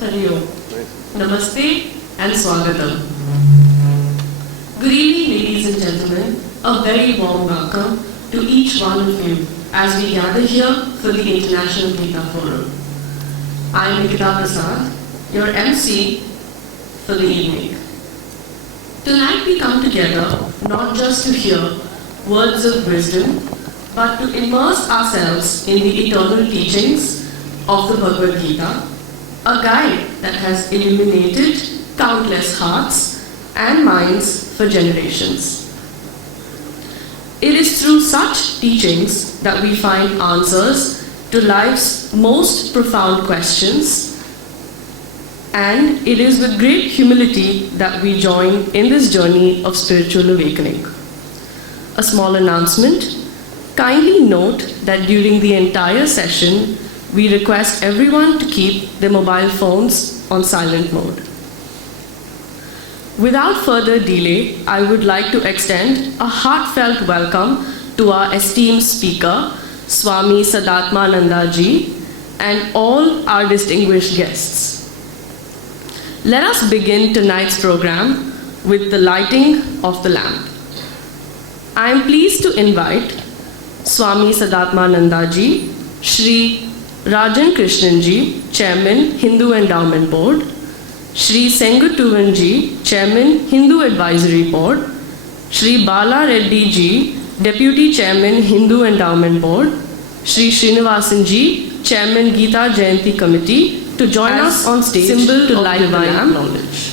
Hari Om. Namaste and Swagatam. Good evening, ladies and gentlemen. A very warm welcome to each one of you as we gather here for the International Gita Forum. I am Gita, your MC for the evening. Tonight we come together not just to hear words of wisdom, but to immerse ourselves in the eternal teachings of the Bhagavad Gita, a guide that has illuminated countless hearts and minds for generations. It is through such teachings that we find answers to life's most profound questions, and it is with great humility that we join in this journey of spiritual awakening. A small announcement. Kindly note that during the entire session, we request everyone to keep their mobile phones on silent mode. Without further delay, I would like to extend a heartfelt welcome to our esteemed speaker, Swami Sadatmananda ji, and all our distinguished guests. Let us begin tonight's program with the lighting of the lamp. I am pleased to invite Swami Sadatmananda ji, Shri Rajan Krishnan ji, Chairman, Hindu Endowment Board, Shri Sengutuvan ji, Chairman, Hindu Advisory Board, Shri Bala Reddy ji, Deputy Chairman, Hindu Endowment Board, Shri Srinivasan ji, Chairman, Gita Jayanti Committee, to join us on stage symbol to light divine knowledge.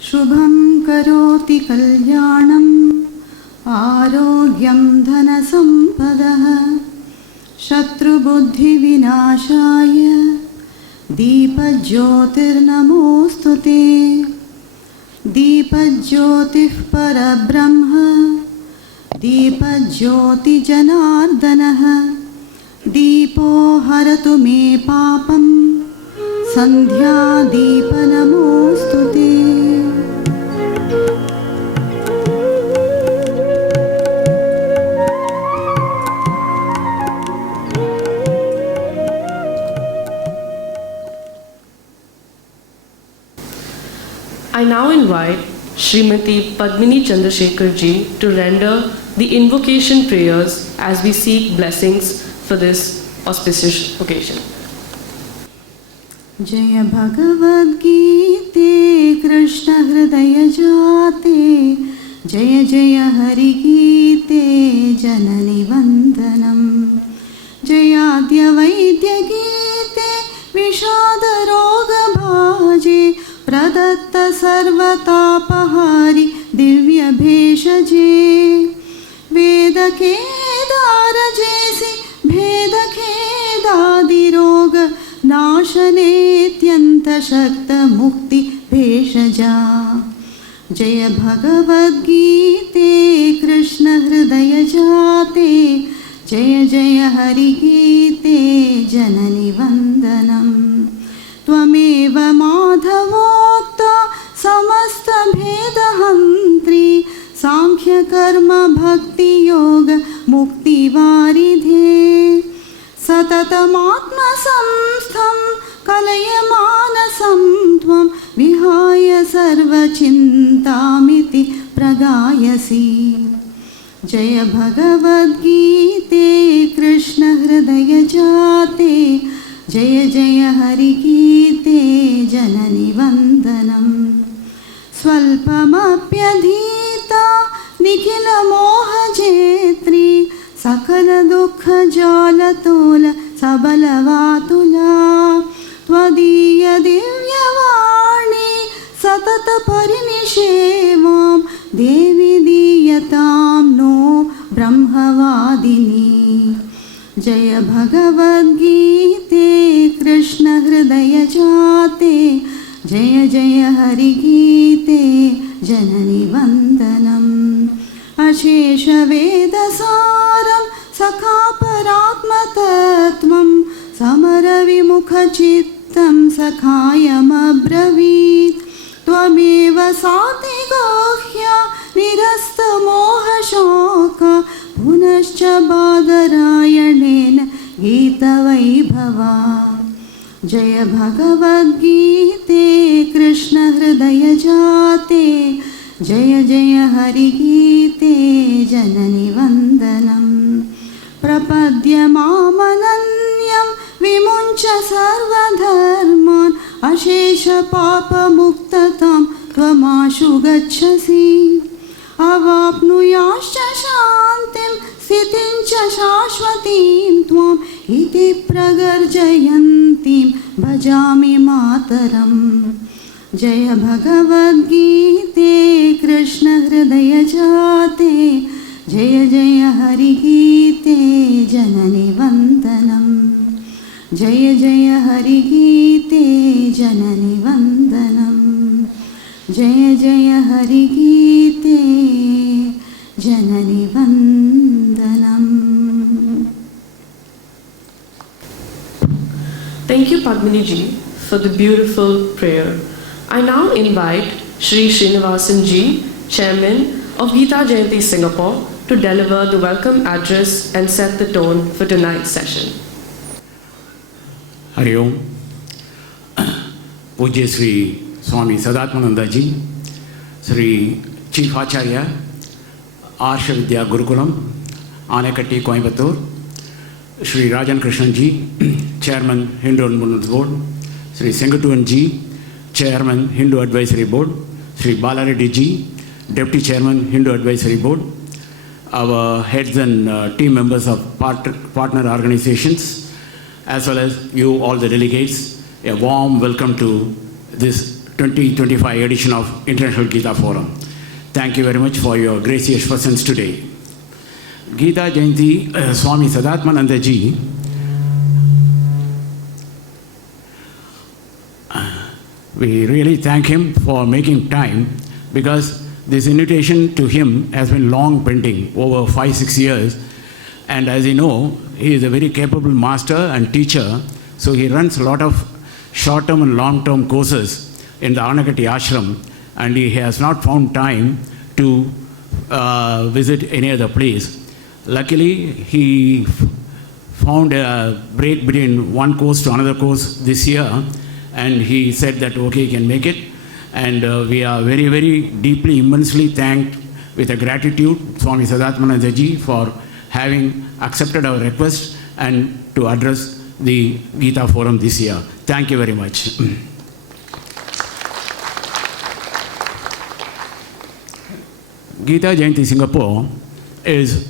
Shubham karoti kalyanam arogyam dhana sampadaha shatru buddhi vinashaya deepa jyotir namostute deepa jyotif parabrahma deepa jyoti janardanaha deepo haratu me papam sandhya deepa namostute. I now invite Srimati Padmini Chandrasekhar ji to render the invocation prayers as we seek blessings for this auspicious occasion. Jaya Bhagavad Gita Krishna Hridaya Jate Jaya Jaya Hari Gita Janani Vandanam Jaya Adya Vaidya Gita Vishada Roga Bhaje Pradatta Sarvatapahari Divya Bheshaje Veda Kedara Jesi Bheda Kedadi Roga Nashanetyanta Shakta Mukti Bheshaja Jaya Bhagavad Gita Krishna Hridaya Jate Jaya Jaya Hari Gita Janani Vandanam Tvameva Madhavokta Samasta Bhedahantri Sankhya Karma Bhakti Yoga Mukti Varidhe Satatamatma Samstham Kalayamanasam Tvam Vihaya Sarva Chintamiti Pragayasi Jaya Bhagavad Gita Krishna Hridaya Jate Jaya Jaya Hari Gita Janani Vandanam Swalpamapyadhita Nikhila Moha Jetri Sakala Dukha Jalatola Sabalavatula Tvadiya Divya Vani Satata Parinishevam Devi Diyatam No Brahmavadini Jaya Bhagavad Gita Krishna Hridaya Jate Jaya Jaya Hari Gita Janani Vandanam Ashesha Vedasaram Sakha Paratma Tattvam Samara Vimukha Chittam Sakhayam Abravit Tvameva Sati Gohya Nirasta Moha Shoka Punascha Badara जय भगवद्गीते कृष्ण हृदय जाते जय जय हरिगीते जननि वन्दनं प्रपद्य मामनन्यं विमुञ्च सर्वधर्मान् अशेषपापमुक्ततां त्वमाशु गच्छसि अवाप्नुयाश्च शान्तिं स्थितिं च शाश्वतीं त्वाम् इति प्रगर्जयन्तीं भजामि मातरम् जय भगवद्गीते कृष्ण हृदय जाते जय जय हरिगीते जननि वन्दनं जय जय हरिगीते जननि वन्दनं जय जय हरिगीते जननि वन्दनम्. Thank you, Padmini ji, for the beautiful prayer. I now invite Shri Srinivasan ji, Chairman of Gita Jayanti Singapore, to deliver the welcome address and set the tone for tonight's session. Hari Om. Pujya Sri Swami Sadatmananda ji, Sri Chief Acharya, Arsha Vidya Gurukulam, Anekatti Coimbatore, Sri Rajan Krishnan ji, Chairman Hindu Environment Board, Sri Sengatuan ji, Chairman Hindu Advisory Board, Sri Balareddy ji, Deputy Chairman Hindu Advisory Board, our heads and team members of partner organizations, as well as you all the delegates, a warm welcome to this 2025 edition of International Gita Forum. Thank you very much for your gracious presence today. Gita Jayanti Swami Sadatmananda ji we really thank him for making time, because this invitation to him has been long pending, over 5-6 years. And as you know, he is a very capable master and teacher, so he runs a lot of short-term and long-term courses in the Anekatti Ashram, and he has not found time to visit any other place. Luckily, he found a break between one course to another course this year, and he said that okay, he can make it. And we are very, very deeply, immensely thanked with a gratitude Swami Sadatmananda ji for having accepted our request and to address the Gita Forum this year. Thank you very much. Gita Jayanti Singapore is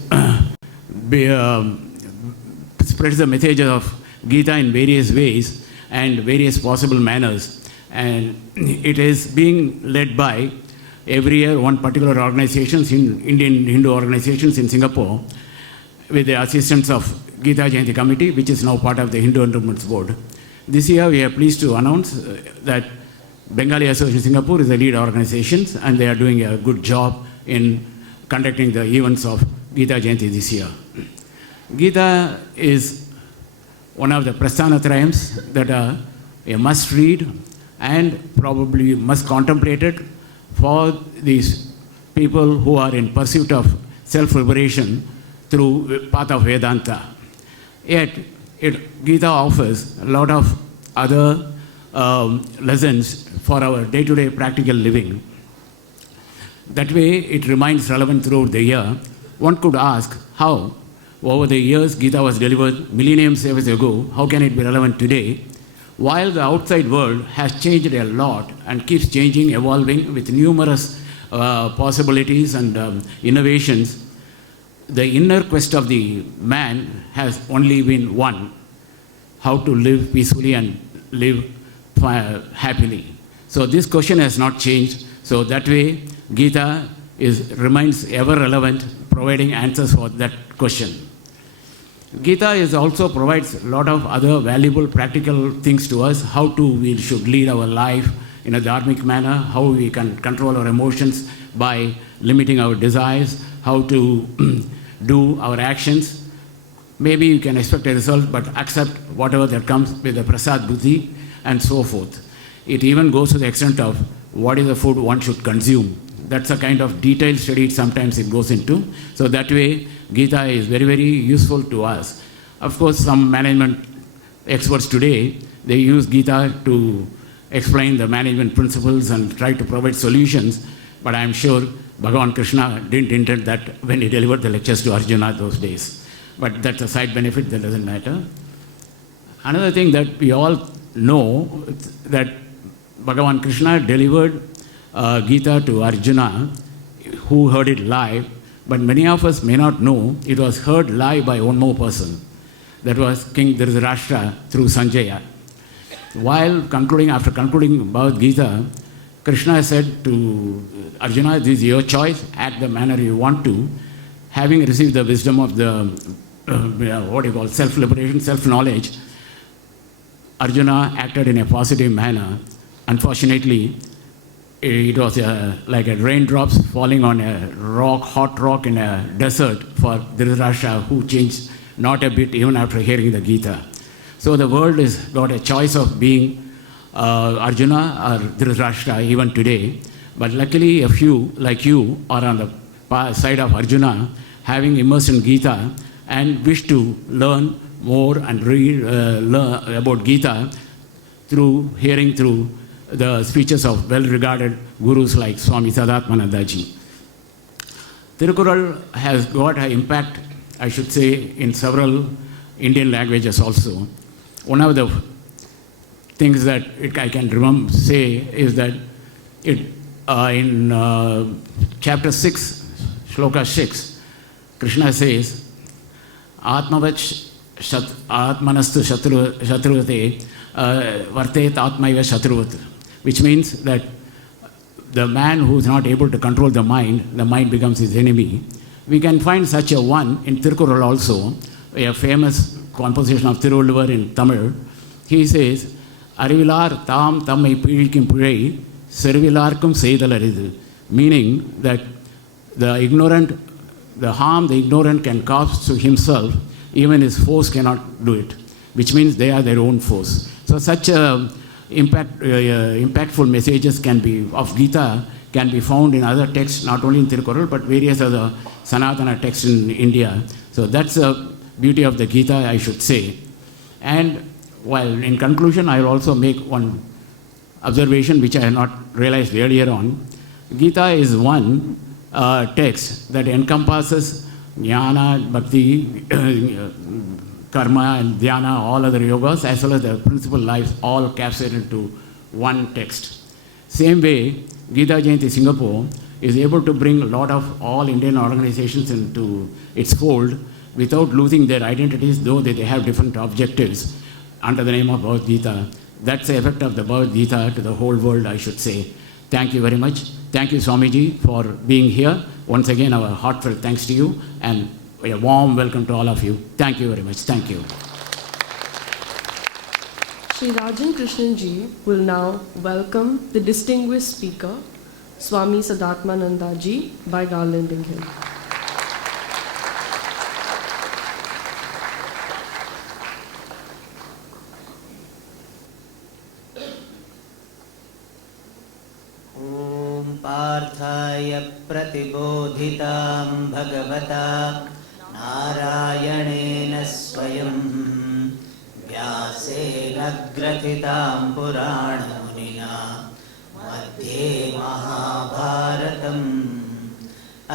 spreads the message of Gita in various ways and various possible manners, and it is being led by every year one particular organizations in Indian Hindu organizations in Singapore, with the assistance of Gita Jayanti Committee, which is now part of the Hindu Environment Board. This year we are pleased to announce that Bengali Association Singapore is the lead organization, and they are doing a good job in conducting the events of Gita Jayanti this year. Gita is one of the Prasthanatrayams that are a must read and probably must contemplate it for these people who are in pursuit of self-liberation through path of Vedanta. Yet, Gita offers a lot of other lessons for our day-to-day practical living. That way, it remains relevant throughout the year. One could ask how, over the years, Gita was delivered millennium years ago, how can it be relevant today? While the outside world has changed a lot and keeps changing, evolving with numerous possibilities and innovations, the inner quest of the man has only been one: how to live peacefully and live happily. So this question has not changed. So that way, Gita remains ever relevant, providing answers for that question. Gita also provides a lot of other valuable practical things to us, how we should lead our life in a dharmic manner, how we can control our emotions by limiting our desires, how to do our actions. Maybe you can expect a result, but accept whatever that comes with the prasad buddhi and so forth. It even goes to the extent of what is the food one should consume. That's a kind of detailed study sometimes it goes into. So that way, Gita is very, very useful to us. Of course, some management experts today they use Gita to explain the management principles and try to provide solutions, but I am sure Bhagavan Krishna didn't intend that when he delivered the lectures to Arjuna those days. But that's a side benefit, that doesn't matter. Another thing that we all know, that Bhagavan Krishna delivered Gita to Arjuna, who heard it live, but many of us may not know it was heard live by one more person. That was King Dhritarashtra through Sanjaya. After concluding Bhagavad Gita, Krishna said to Arjuna, this is your choice, act the manner you want to. Having received the wisdom of the, self-liberation, self-knowledge, Arjuna acted in a positive manner. Unfortunately, it was like a raindrops falling on a rock, hot rock in a desert for Dhritarashtra, who changed not a bit even after hearing the Gita. So the world has got a choice of being Arjuna or Dhritarashtra even today. But luckily, a few like you are on the side of Arjuna, having immersed in Gita and wish to learn more and learn about Gita through hearing through the speeches of well-regarded gurus like Swami Sadatmananda ji. Tirukkural has got an impact, I should say, in several Indian languages also. One of the things that I can say is that in chapter 6, shloka 6, Krishna says, Atmanastu shatruvate vartet atmaiva shatruvat, which means that the man who is not able to control the mind becomes his enemy. We can find such a one in Tirukkural also, a famous composition of Tiruvallur in Tamil. He says, Arivilar tam tammai pizhikum pizhai servilarkum seidalaridu, meaning that the harm the ignorant can cause to himself, even his foes cannot do it, which means they are their own foes. So such impactful messages of Gita can be found in other texts, not only in Tirukkural, but various other Sanatana texts in India. So that's the beauty of the Gita, I should say. And while in conclusion, I will also make one observation which I had not realized earlier on. Gita is one text that encompasses jnana, bhakti, karma and dhyana, all other yogas, as well as the principal lives, all captured into one text. Same way, Gita Jayanti Singapore is able to bring a lot of all Indian organizations into its fold without losing their identities, though they have different objectives under the name of Bhagavad Gita. That's the effect of the Bhagavad Gita to the whole world, I should say. Thank you very much. Thank you, Swamiji, for being here. Once again, our heartfelt thanks to you, and a warm welcome to all of you. Thank you very much. Thank you. Shri Rajan Krishnan ji will now welcome the distinguished speaker, Swami Sadatmananda ji, by garlanding him. पार्थाय प्रतिबोधितां भगवता नारायणेन स्वयं व्यासेन ग्रथितां पुराणमुनिना मध्ये महाभारतम्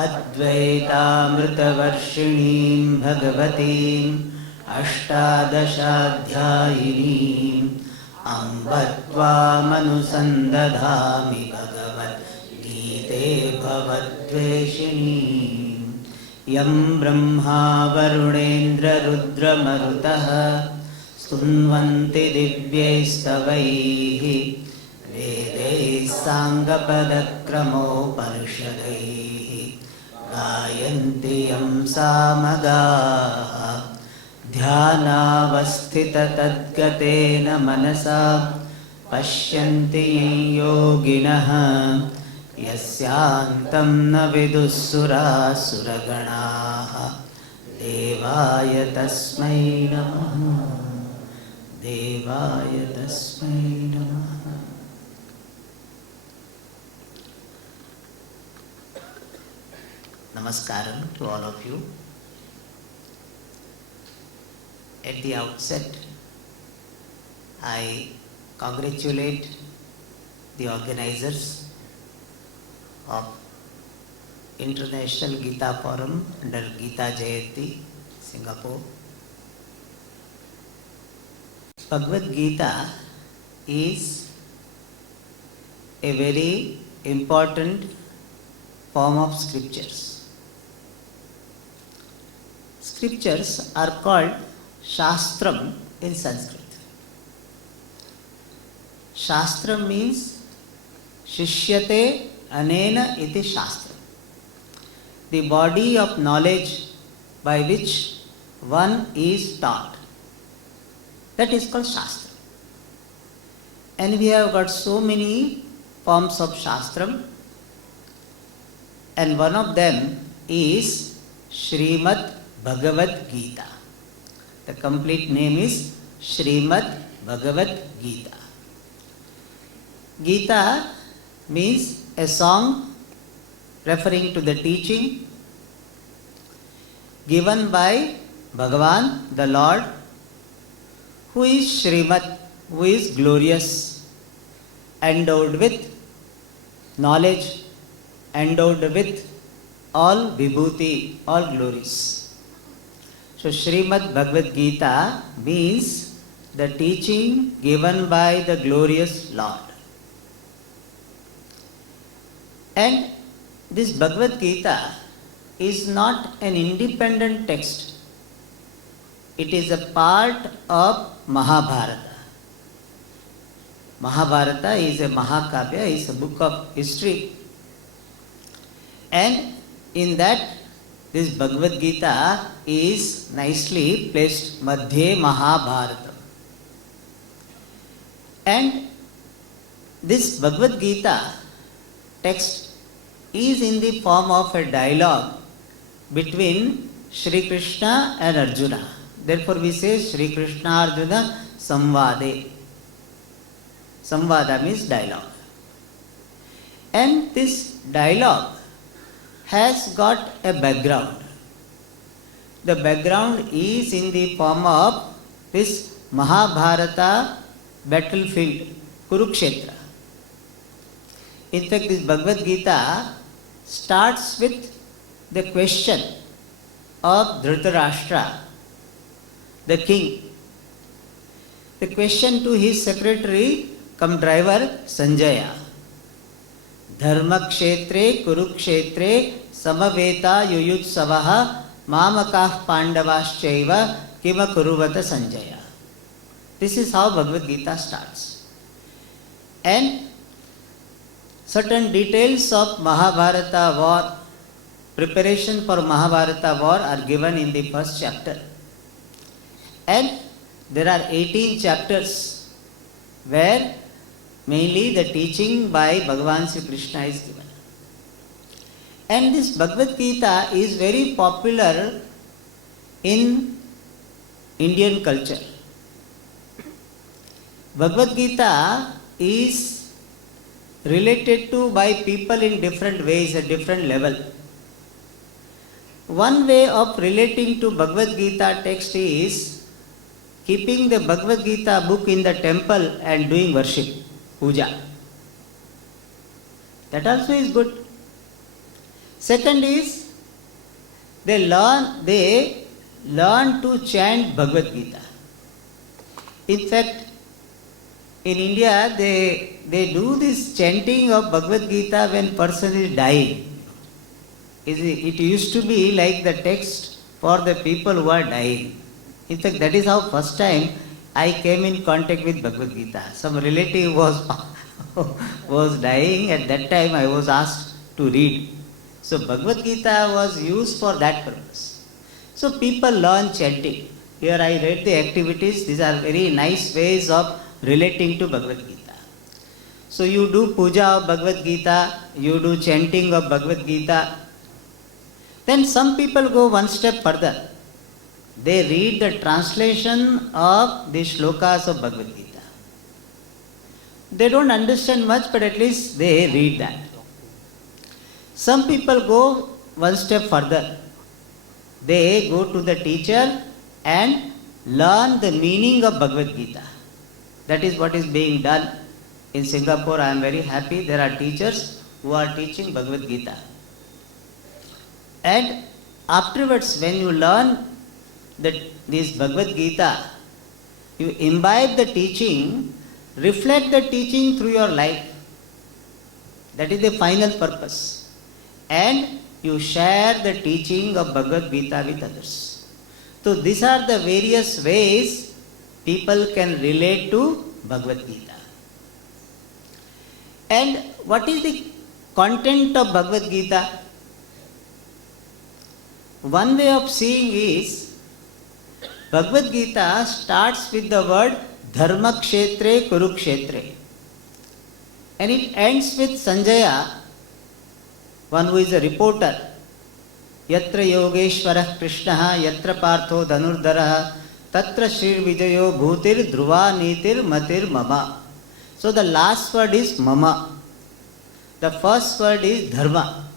अद्वैतामृतवर्षिणीं भगवतीम् अष्टादशाध्यायिनीम् अम्ब त्वामनुसन्दधामि भगवद्गीते भवद्वेषिणीम् यं ब्रह्मा वरुणेन्द्ररुद्रमरुतः स्तुन्वन्ति दिव्यैस्तवैः वेदैः साङ्गपदक्रमोपनिषदैः गायन्ति यं सामगाः ध्यानावस्थिततद्गतेन मनसा पश्यन्ति यं योगिनः यस्यान्तं न विदुःसुरासुरगणाः देवाय तस्मै नमः देवाय तस्मै नमः. Namaskaram to all of you. At the outset, I congratulate the organizers of International Gita Forum under Gita Jayanti, Singapore. Bhagavad Gita is a very important form of scriptures. Scriptures are called Shastram in Sanskrit. Shastram means Shishyate Anena iti Shastram. The body of knowledge by which one is taught. That is called Shastra. And we have got so many forms of Shastram, and one of them is Srimad Bhagavad Gita. The complete name is Srimad Bhagavad Gita. Gita means a song referring to the teaching given by Bhagavan, the Lord, who is Srimad, who is glorious, endowed with knowledge, endowed with all vibhuti, all glories. So Srimad Bhagavad Gita means the teaching given by the glorious Lord. And this Bhagavad Gita is not an independent text. It is a part of Mahabharata. Mahabharata is a Mahakavya, is a book of history. And in that, this Bhagavad Gita is nicely placed Madhye Mahabharata. And this Bhagavad Gita text is in the form of a dialogue between Shri Krishna and Arjuna. Therefore we say Shri Krishna Arjuna Samvade. Samvada means dialogue. And this dialogue has got a background. The background is in the form of this Mahabharata battlefield, Kurukshetra. In fact, this Bhagavad Gita starts with the question of Dhritarashtra, the king. The question to his secretary, cum driver, Sanjaya. Dharma kshetre kurukshetre samaveta yuyutsavaha mamakah pandavaschaiva kima kuruvata Sanjaya. This is how Bhagavad Gita starts. And certain details of Mahabharata war, preparation for Mahabharata war are given in the first chapter. And there are 18 chapters where mainly the teaching by Bhagavan Sri Krishna is given. And this Bhagavad Gita is very popular in Indian culture. Bhagavad Gita is related to by people in different ways at different level. One way of relating to Bhagavad Gita text is keeping the Bhagavad Gita book in the temple and doing worship, puja. That also is good. Second is they learn to chant Bhagavad Gita. In fact, in India, they do this chanting of Bhagavad Gita when person is dying. It used to be like the text for the people who are dying. In fact, that is how first time I came in contact with Bhagavad Gita. Some relative was dying. At that time I was asked to read. So Bhagavad Gita was used for that purpose. So people learn chanting. Here I read the activities. These are very nice ways of relating to Bhagavad Gita. So you do puja of Bhagavad Gita, you do chanting of Bhagavad Gita. Then some people go one step further. They read the translation of the shlokas of Bhagavad Gita. They don't understand much, but at least they read that. Some people go one step further. They go to the teacher and learn the meaning of Bhagavad Gita. That is what is being done in Singapore. I am very happy. There are teachers who are teaching Bhagavad Gita. And afterwards, when you learn this Bhagavad Gita, you imbibe the teaching, reflect the teaching through your life. That is the final purpose. And you share the teaching of Bhagavad Gita with others. So these are the various ways people can relate to Bhagavad Gita. And what is the content of Bhagavad Gita? One way of seeing is, Bhagavad Gita starts with the word Dharma Kshetre Kurukshetre. And it ends with Sanjaya, one who is a reporter. Yatra Yogeshwarah Krishnaha, Yatra Partho Dhanurdharaha, Tatra Shri Vijayo Bhutir Dhruva Nitir Matir Mama. So the last word is Mama. The first word is Dharma.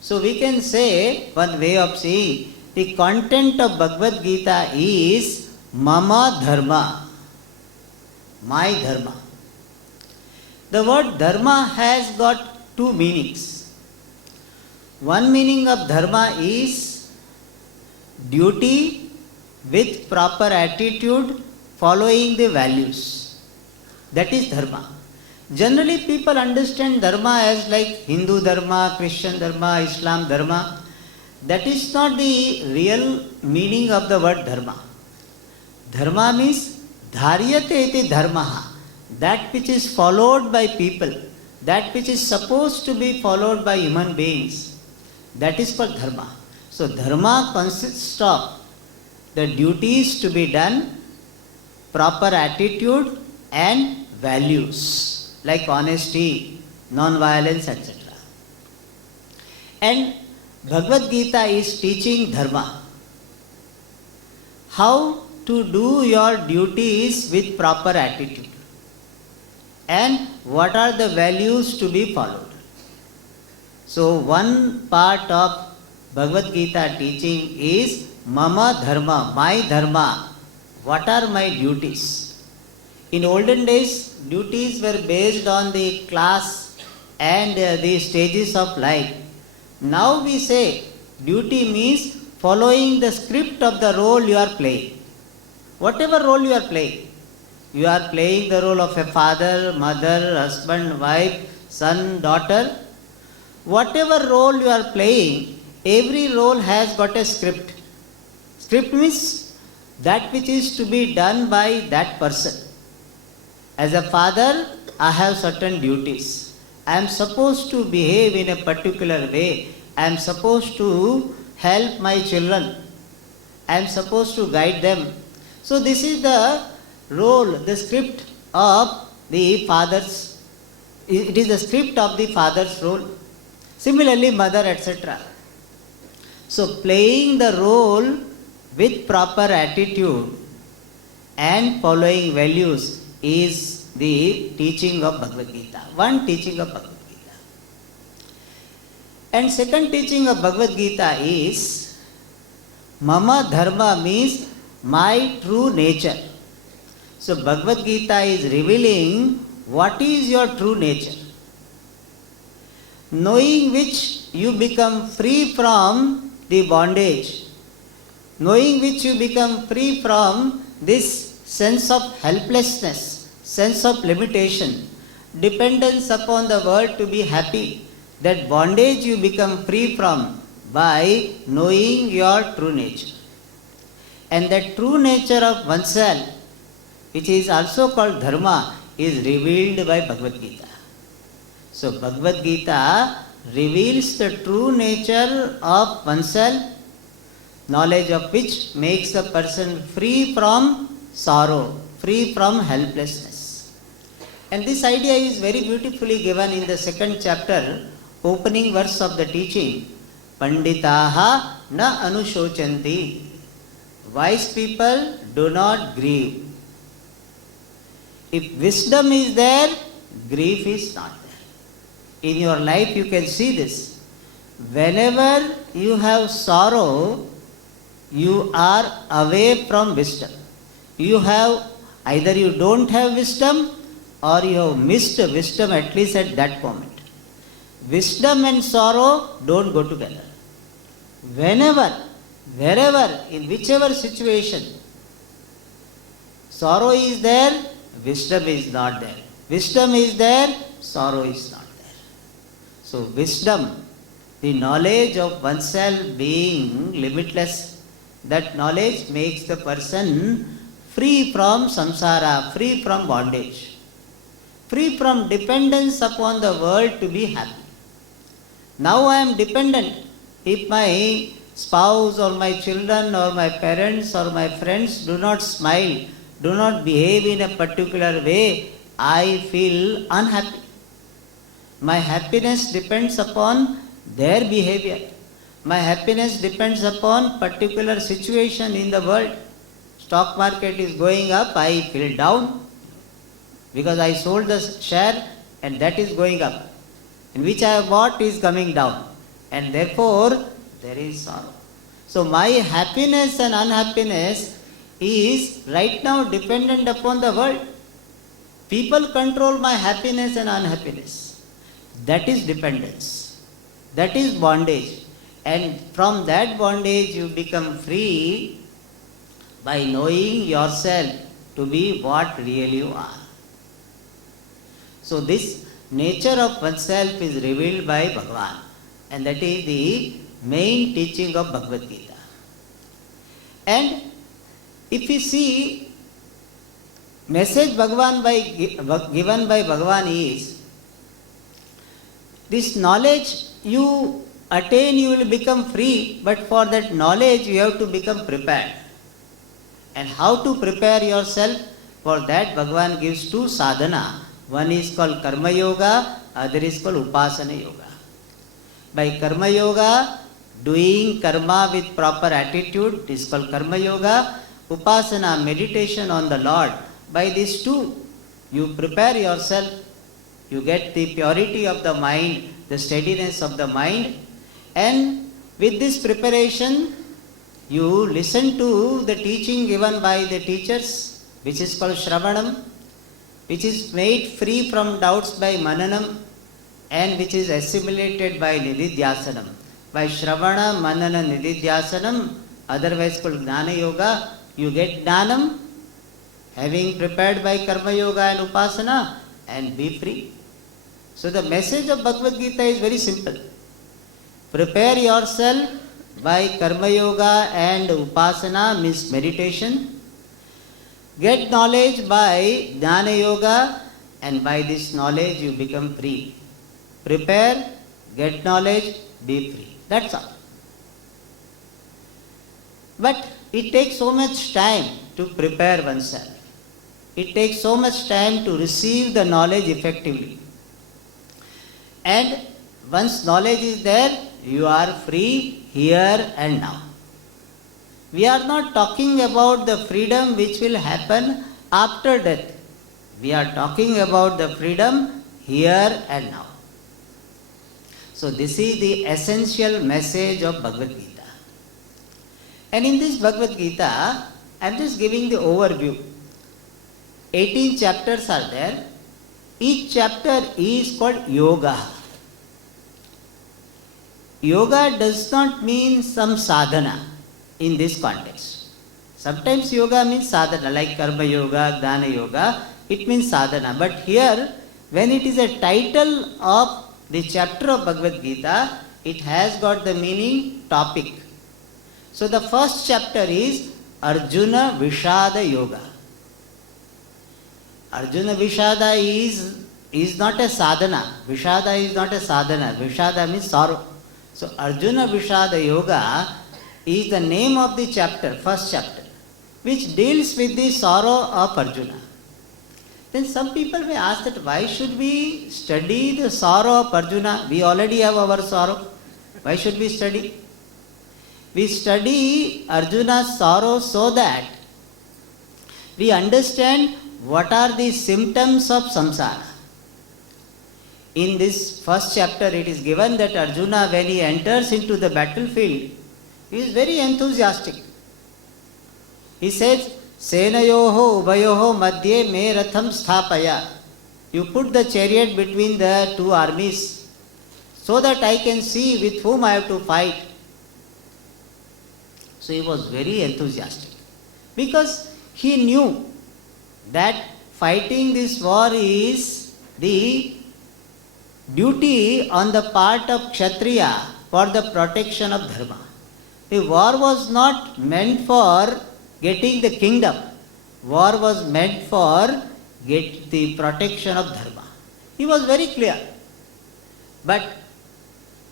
So we can say, one way of seeing, the content of Bhagavad Gita is Mama Dharma, my Dharma. The word Dharma has got two meanings. One meaning of Dharma is duty with proper attitude following the values. That is Dharma. Generally people understand Dharma as like Hindu Dharma, Christian Dharma, Islam Dharma. That is not the real meaning of the word Dharma. Dharma means Dharyate iti Dharmaha. That which is followed by people, that which is supposed to be followed by human beings, that is called Dharma. So Dharma consists of the duties to be done, proper attitude and values like honesty, non-violence, etc. And Bhagavad Gita is teaching Dharma. How to do your duties with proper attitude. And what are the values to be followed. So one part of Bhagavad Gita teaching is Mama Dharma, my Dharma. What are my duties? In olden days, duties were based on the class and the stages of life. Now we say duty means following the script of the role you are playing. Whatever role you are playing. You are playing the role of a father, mother, husband, wife, son, daughter. Whatever role you are playing, every role has got a script. Script means that which is to be done by that person. As a father, I have certain duties. I am supposed to behave in a particular way. I am supposed to help my children. I am supposed to guide them. So this is the role, the script of the father's. It is the script of the father's role. Similarly, mother, etc. So playing the role with proper attitude and following values is the teaching of Bhagavad Gita. One teaching of Bhagavad Gita. And second teaching of Bhagavad Gita is Mama Dharma means my true nature. So Bhagavad Gita is revealing what is your true nature. Knowing which you become free from the bondage. Knowing which you become free from this sense of helplessness, sense of limitation, dependence upon the world to be happy. That bondage you become free from by knowing your true nature. And that true nature of oneself, which is also called Dharma, is revealed by Bhagavad Gita. So Bhagavad Gita reveals the true nature of oneself, knowledge of which makes the person free from sorrow, free from helplessness. And this idea is very beautifully given in the second chapter, opening verse of the teaching. Panditaha na anushochanti. Wise people do not grieve. If wisdom is there, grief is not there. In your life you can see this. Whenever you have sorrow, you are away from wisdom. You have Either you don't have wisdom or you have missed wisdom at least at that moment. Wisdom and sorrow don't go together. Whenever, wherever, in whichever situation, sorrow is there, wisdom is not there. Wisdom is there, sorrow is not there. So wisdom, the knowledge of oneself being limitless, that knowledge makes the person free from samsara, free from bondage, free from dependence upon the world to be happy. Now I am dependent. If my spouse or my children or my parents or my friends do not smile, do not behave in a particular way, I feel unhappy. My happiness depends upon their behavior. My happiness depends upon particular situation in the world. Stock market is going up, I feel down because I sold the share and that is going up. And which I have bought is coming down. And therefore, there is sorrow. So my happiness and unhappiness is right now dependent upon the world. People control my happiness and unhappiness. That is dependence. That is bondage. And from that bondage you become free by knowing yourself to be what really you are. So this nature of oneself is revealed by Bhagavan, and that is the main teaching of Bhagavad Gita. And if you see, message given by Bhagavan is, this knowledge you attain, you will become free, but for that knowledge you have to become prepared. And how to prepare yourself? For that Bhagavan gives two sadhana. One is called Karma Yoga, other is called Upasana Yoga. By Karma Yoga, doing karma with proper attitude is called Karma Yoga. Upasana, meditation on the Lord. By these two, you prepare yourself, you get the purity of the mind, the steadiness of the mind, and with this preparation, you listen to the teaching given by the teachers, which is called Shravanam, which is made free from doubts by Mananam, and which is assimilated by Nididhyasanam. By Shravana, Manana, Nididhyasanam, otherwise called Gnana Yoga, you get Gnanam, having prepared by Karma Yoga and Upasana, and be free. So the message of Bhagavad Gita is very simple. Prepare yourself by Karma Yoga and Upasana, means meditation. Get knowledge by Jnana Yoga, and by this knowledge you become free. Prepare, get knowledge, be free. That's all. But it takes so much time to prepare oneself. It takes so much time to receive the knowledge effectively. And once knowledge is there, you are free here and now. We are not talking about the freedom which will happen after death. We are talking about the freedom here and now. So this is the essential message of Bhagavad Gita. And in this Bhagavad Gita, I am just giving the overview. 18 chapters are there. Each chapter is called Yoga. Yoga does not mean some sadhana in this context. Sometimes yoga means sadhana, like Karma Yoga, Jnana Yoga, it means sadhana. But here, when it is a title of the chapter of Bhagavad Gita, it has got the meaning topic. So the first chapter is Arjuna Vishada Yoga. Arjuna Vishada is not a sadhana. Vishada is not a sadhana. Vishada means sorrow. So Arjuna Vishada Yoga is the name of the chapter, first chapter, which deals with the sorrow of Arjuna. Then some people may ask that why should we study the sorrow of Arjuna? We already have our sorrow. Why should we study? We study Arjuna's sorrow so that we understand what are the symptoms of samsara. In this first chapter, it is given that Arjuna, when he enters into the battlefield, he is very enthusiastic. He says, Senayoho ubayoho madhye me ratham sthapaya. You put the chariot between the two armies so that I can see with whom I have to fight. So he was very enthusiastic because he knew that fighting this war is the duty on the part of Kshatriya for the protection of Dharma. The war was not meant for getting the kingdom. War was meant for get the protection of Dharma. He was very clear. But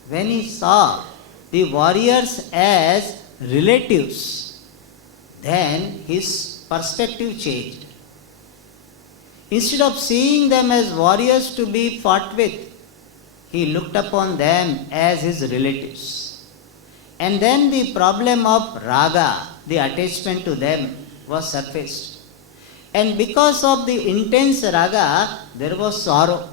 when he saw the warriors as relatives, then his perspective changed. Instead of seeing them as warriors to be fought with, he looked upon them as his relatives. And then the problem of raga, the attachment to them, was surfaced. And because of the intense raga, there was sorrow.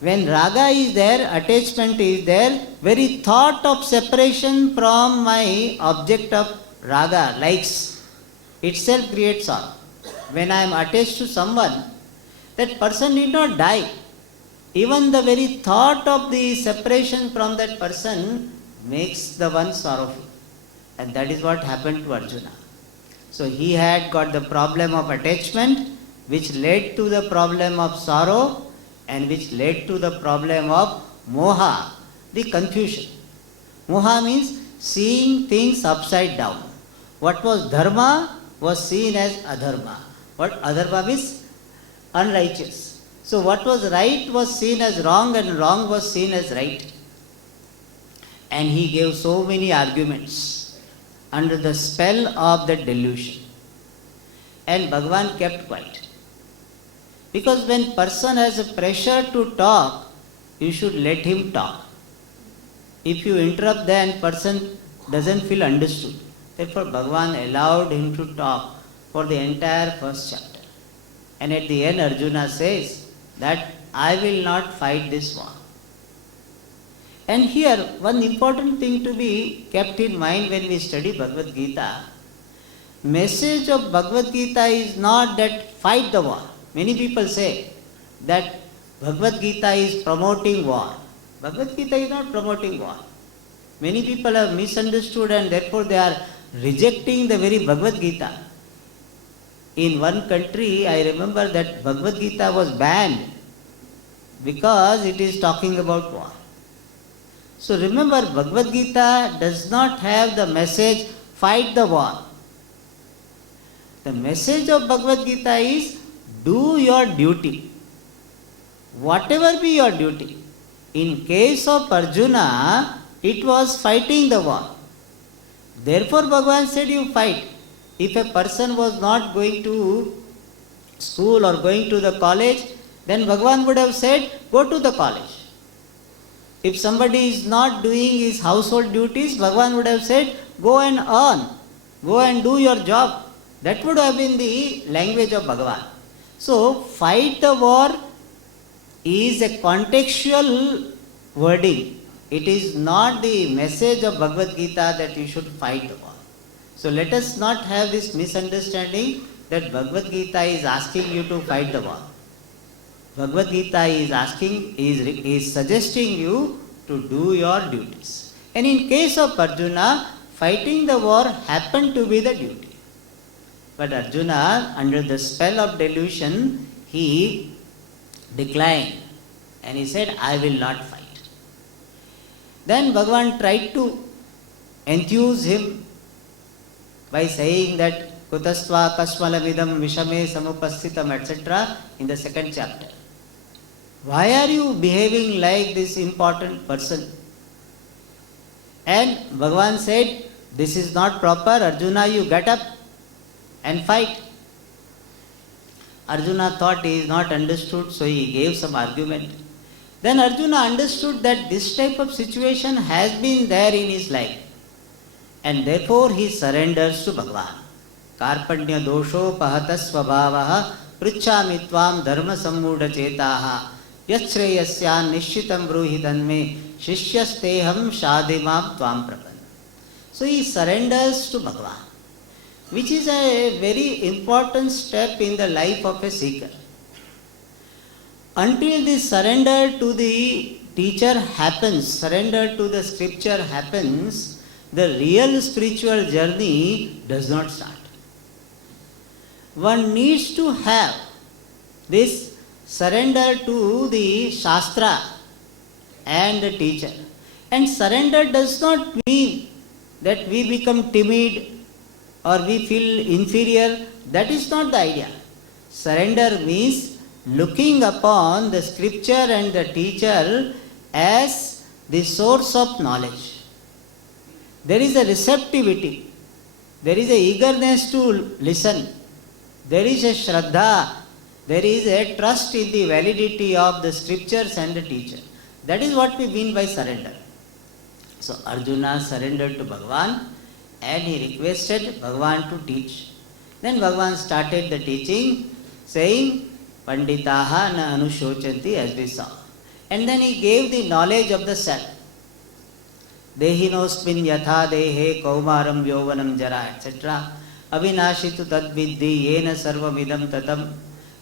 When raga is there, attachment is there, very thought of separation from my object of raga, likes, itself creates sorrow. When I am attached to someone, that person need not die. Even the very thought of the separation from that person makes the one sorrowful. And that is what happened to Arjuna. So he had got the problem of attachment, which led to the problem of sorrow, and which led to the problem of moha, the confusion. Moha means seeing things upside down. What was dharma was seen as adharma. What adharma means unrighteous. So what was right was seen as wrong and wrong was seen as right. And he gave so many arguments under the spell of that delusion. And Bhagavan kept quiet. Because when person has a pressure to talk, you should let him talk. If you interrupt, then person doesn't feel understood. Therefore Bhagavan allowed him to talk for the entire first chapter. And at the end Arjuna says that I will not fight this war. And here one important thing to be kept in mind when we study Bhagavad Gita. Message of Bhagavad Gita is not that fight the war. Many people say that Bhagavad Gita is promoting war. Bhagavad Gita is not promoting war. Many people have misunderstood and therefore they are rejecting the very Bhagavad Gita. In one country, I remember that Bhagavad Gita was banned because it is talking about war. So remember, Bhagavad Gita does not have the message, fight the war. The message of Bhagavad Gita is, do your duty. Whatever be your duty. In case of Arjuna, it was fighting the war. Therefore Bhagavan said you fight. If a person was not going to school or going to the college, then Bhagavan would have said, go to the college. If somebody is not doing his household duties, Bhagavan would have said, go and earn, go and do your job. That would have been the language of Bhagavan. So, fight the war is a contextual wording. It is not the message of Bhagavad Gita that you should fight the war. So let us not have this misunderstanding that Bhagavad Gita is asking you to fight the war. Bhagavad Gita is suggesting you to do your duties. And in case of Arjuna, fighting the war happened to be the duty. But Arjuna, under the spell of delusion, he declined and he said, I will not fight. Then Bhagavan tried to enthuse him by saying that Kutasva Kasmalamidam Vishame Samupasthitam etc. in the second chapter. Why are you behaving like this important person? And Bhagavan said, this is not proper. Arjuna, you get up and fight. Arjuna thought he is not understood, so he gave some argument. Then Arjuna understood that this type of situation has been there in his life. And therefore he surrenders to Bhagavan. Karpanya dosho pahatas svabhavaha prichhami tvam dharma sammuda chetaha yachreyasyan nishitam bruhitanme shishyasteham shadimam tvam prapan. So he surrenders to Bhagavan. which is a very important step in the life of a seeker. Until this surrender to the teacher happens, surrender to the scripture happens, the real spiritual journey does not start. One needs to have this surrender to the Shastra and the teacher. And surrender does not mean that we become timid or we feel inferior. That is not the idea. Surrender means looking upon the scripture and the teacher as the source of knowledge. There is a receptivity. There is a eagerness to listen. There is a shraddha. There is a trust in the validity of the scriptures and the teacher. That is what we mean by surrender. So Arjuna surrendered to Bhagavan and he requested Bhagavan to teach. Then Bhagavan started the teaching saying, Panditaha na anushochanti, as we saw. And then he gave the knowledge of the self. Dehinosmin yatha dehe kaumaram yovanam jara, etc. Avinashitu tadviddhi yena sarvamidam tatam.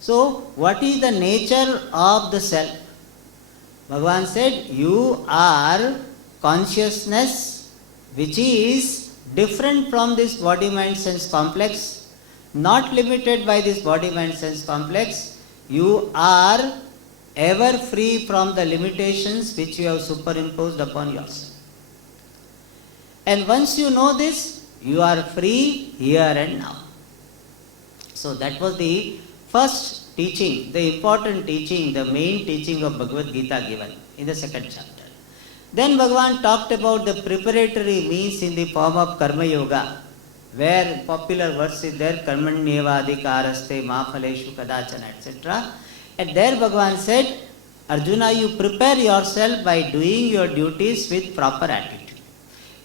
So, what is the nature of the self? Bhagavan said, you are consciousness which is different from this body, mind, sense complex, not limited by this body, mind, sense complex. You are ever free from the limitations which you have superimposed upon yourself. And once you know this, you are free here and now. So that was the first teaching, the important teaching, the main teaching of Bhagavad Gita given in the second chapter. Then Bhagavan talked about the preparatory means in the form of Karma Yoga, where popular verse is there, Karmanyeva adhikaraste ma phaleshu kadachana, etc. And there Bhagavan said, Arjuna, you prepare yourself by doing your duties with proper attitude.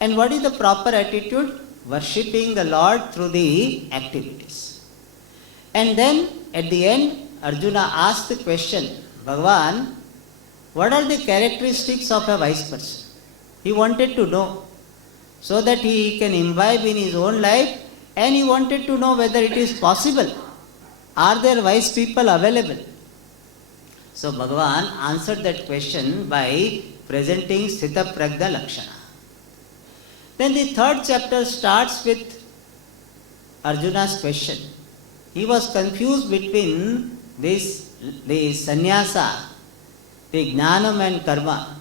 And what is the proper attitude? Worshipping the Lord through the activities. And then at the end, Arjuna asked the question, Bhagavan, what are the characteristics of a wise person? He wanted to know, so that he can imbibe in his own life, and he wanted to know whether it is possible. Are there wise people available? So Bhagavan answered that question by presenting Sthita Prajna Lakshana. Then the third chapter starts with Arjuna's question. He was confused between the sannyasa, the jnanam and karma,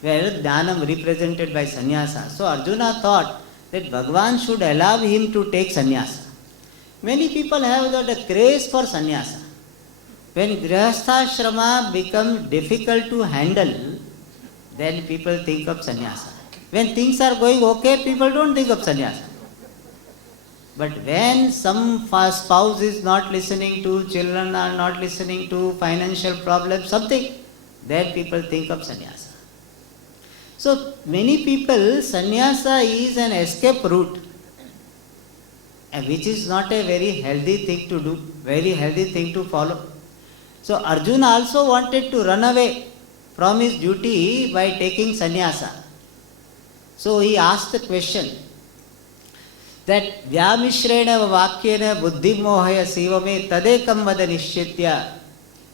where jnanam represented by sannyasa. So Arjuna thought that Bhagavan should allow him to take sannyasa. Many people have got a craze for sannyasa. When grihastha becomes difficult to handle, then people think of sannyasa. When things are going okay, people don't think of sannyasa. But when some spouse is not listening to, children are not listening to, financial problems, something, then people think of sannyasa. So many people, sannyasa is an escape route, which is not a very healthy thing to do, very healthy thing to follow. So Arjuna also wanted to run away from his duty by taking sannyasa. So he asked the question that Vyamishrena vakyena buddhim mohaya sivame tadekam vada nishchitya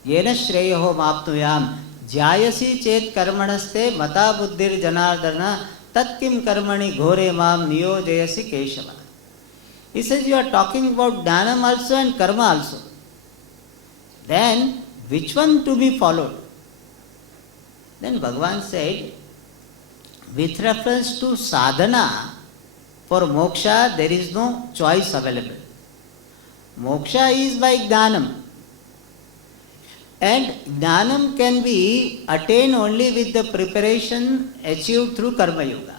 yena shreyaho mapnuyam jayasi chet karmanaste mata buddhir janardana tatkim karmani ghore mam niyojayasi keshava. He says, you are talking about dhanam also and karma also. Then which one to be followed? Then Bhagavan said, with reference to sadhana, for moksha there is no choice available. Moksha is by jnanam. And jnanam can be attained only with the preparation achieved through karma yoga.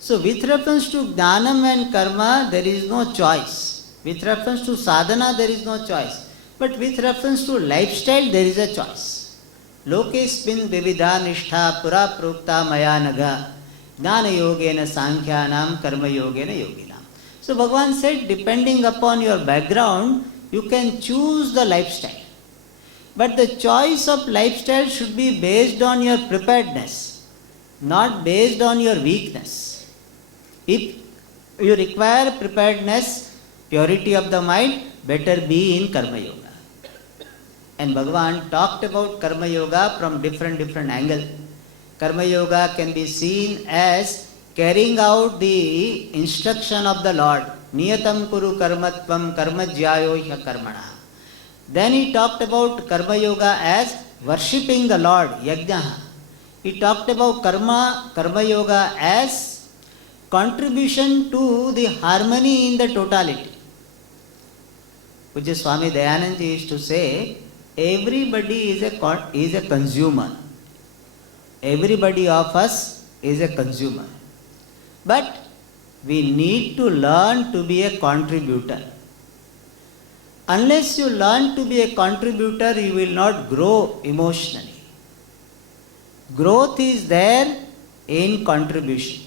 So with reference to jnanam and karma, there is no choice. With reference to sadhana, there is no choice. But with reference to lifestyle, there is a choice. Lokesmin vividha nishtha pura prukta maya naga jnana yogena sankhyanam karma yogena yoginam. So Bhagavan said, depending upon your background, you can choose the lifestyle. But the choice of lifestyle should be based on your preparedness, not based on your weakness. If you require preparedness, purity of the mind, better be in Karma Yoga. And Bhagavan talked about Karma Yoga from different angles. Karma Yoga can be seen as carrying out the instruction of the Lord. Niyatam kuru karmatvam karmajyayo hya karmana. Then he talked about Karma Yoga as worshipping the Lord, yajnaha. He talked about Karma Yoga as contribution to the harmony in the totality. Which is Swami Dayananda used to say, everybody is a consumer. Everybody of us is a consumer. But we need to learn to be a contributor. Unless you learn to be a contributor, you will not grow emotionally. Growth is there in contribution.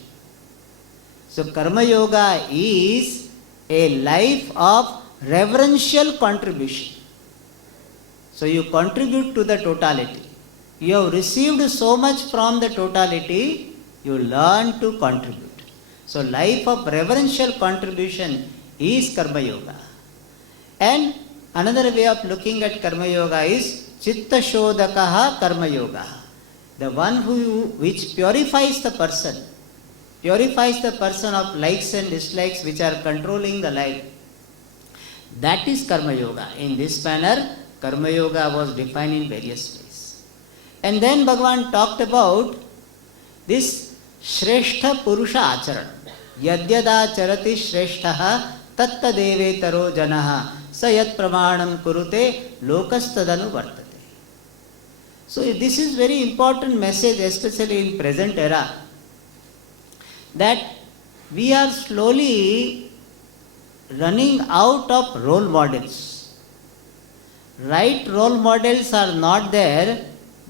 So Karma Yoga is a life of reverential contribution. So you contribute to the totality. You have received so much from the totality, you learn to contribute. So life of reverential contribution is Karma Yoga. And another way of looking at Karma Yoga is Chitta Shodakaha Karma Yoga. The one which purifies the person of likes and dislikes which are controlling the life. That is Karma Yoga. In this manner, Karma Yoga was defined in various ways. And then Bhagavan talked about this Shrestha Purusha Acharan. Yadyada charati Shresthaha tatta deve taro janaha sayat pramanam kurute lokastadanu vartate. So this is very important message, especially in present era, that we are slowly running out of role models. Right role models are not there,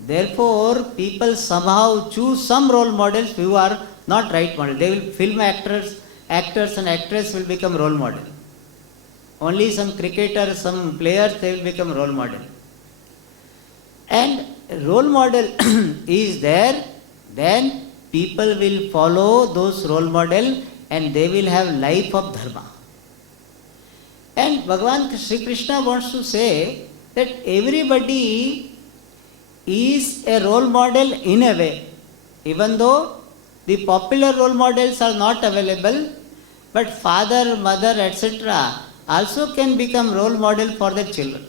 therefore people somehow choose some role models who are not right models. They will film actors and actresses will become role model. Only some cricketers, some players, they will become role model. And role model is there, then people will follow those role model and they will have life of dharma. And Bhagavan Sri Krishna wants to say that everybody is a role model in a way. Even though the popular role models are not available, but father, mother, etc. also can become role model for their children.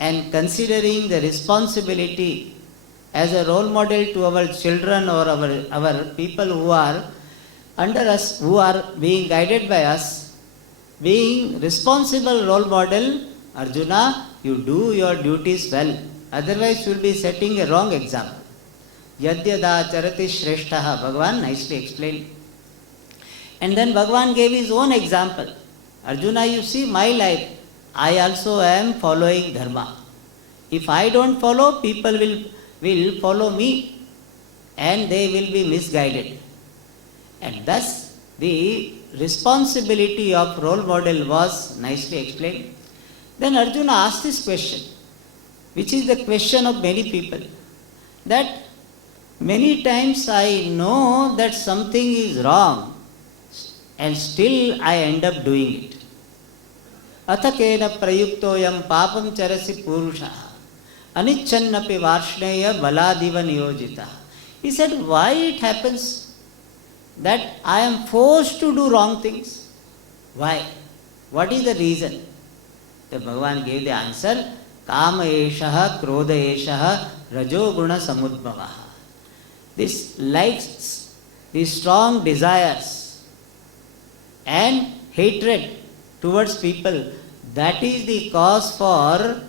And considering the responsibility as a role model to our children or our people who are under us, who are being guided by us, being responsible role model, Arjuna, you do your duties well. Otherwise you will be setting a wrong example. Yadyada charati shreshtaha, Bhagavan nicely explained. And then Bhagavan gave his own example. Arjuna, you see my life, I also am following dharma. If I don't follow, people will follow me and they will be misguided. And thus the responsibility of role model was nicely explained. Then Arjuna asked this question, which is the question of many people, that many times I know that something is wrong and still I end up doing it. Athakena prayuktoyam papam charasi purusha anichannapi varshneya baladiva niyojita. He said, why it happens that I am forced to do wrong things? Why? What is the reason? The Bhagavan gave the answer, Kama eshaha, Krodha eshaha, Rajo guna samudbhava. This likes, these strong desires and hatred towards people, that is the cause for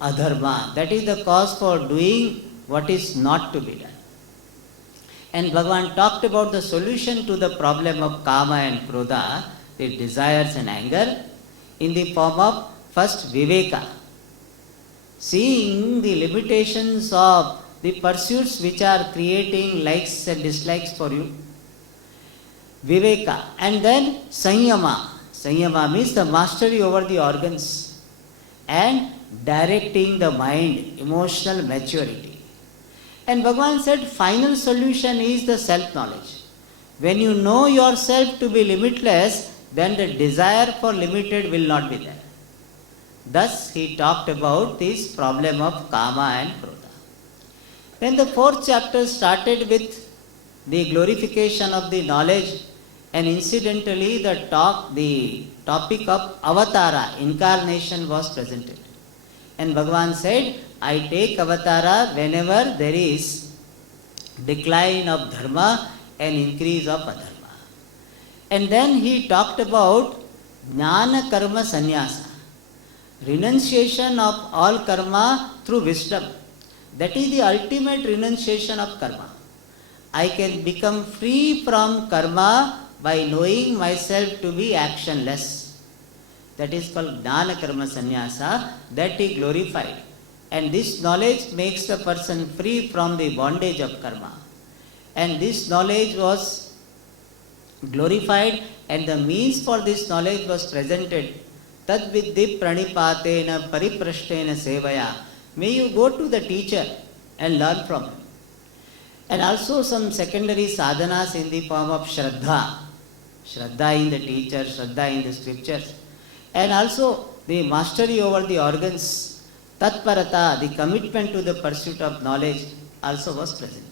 adharma. That is the cause for doing what is not to be done. And Bhagavan talked about the solution to the problem of kama and krodha, the desires and anger, in the form of first viveka. Seeing the limitations of the pursuits which are creating likes and dislikes for you. Viveka. And then sanyama. Sanyama means the mastery over the organs and directing the mind, emotional maturity. And Bhagavan said final solution is the self-knowledge. When you know yourself to be limitless, then the desire for limited will not be there. Thus, he talked about this problem of kama and krodha. Then the fourth chapter started with the glorification of the knowledge, and incidentally the topic of avatara, incarnation, was presented. And Bhagavan said, I take avatara whenever there is decline of dharma and increase of adharma. And then he talked about jnana karma sannyasa, renunciation of all karma through wisdom. That is the ultimate renunciation of karma. I can become free from karma by knowing myself to be actionless. That is called jnana karma sannyasa, that he glorified. And this knowledge makes the person free from the bondage of karma. And this knowledge was glorified, and the means for this knowledge was presented. Tad viddhi pranipatena pariprashtena sevaya. May you go to the teacher and learn from him. And also some secondary sadhanas in the form of shraddha. Shraddha in the teacher, shraddha in the scriptures. And also the mastery over the organs, tatparata, the commitment to the pursuit of knowledge, also was presented.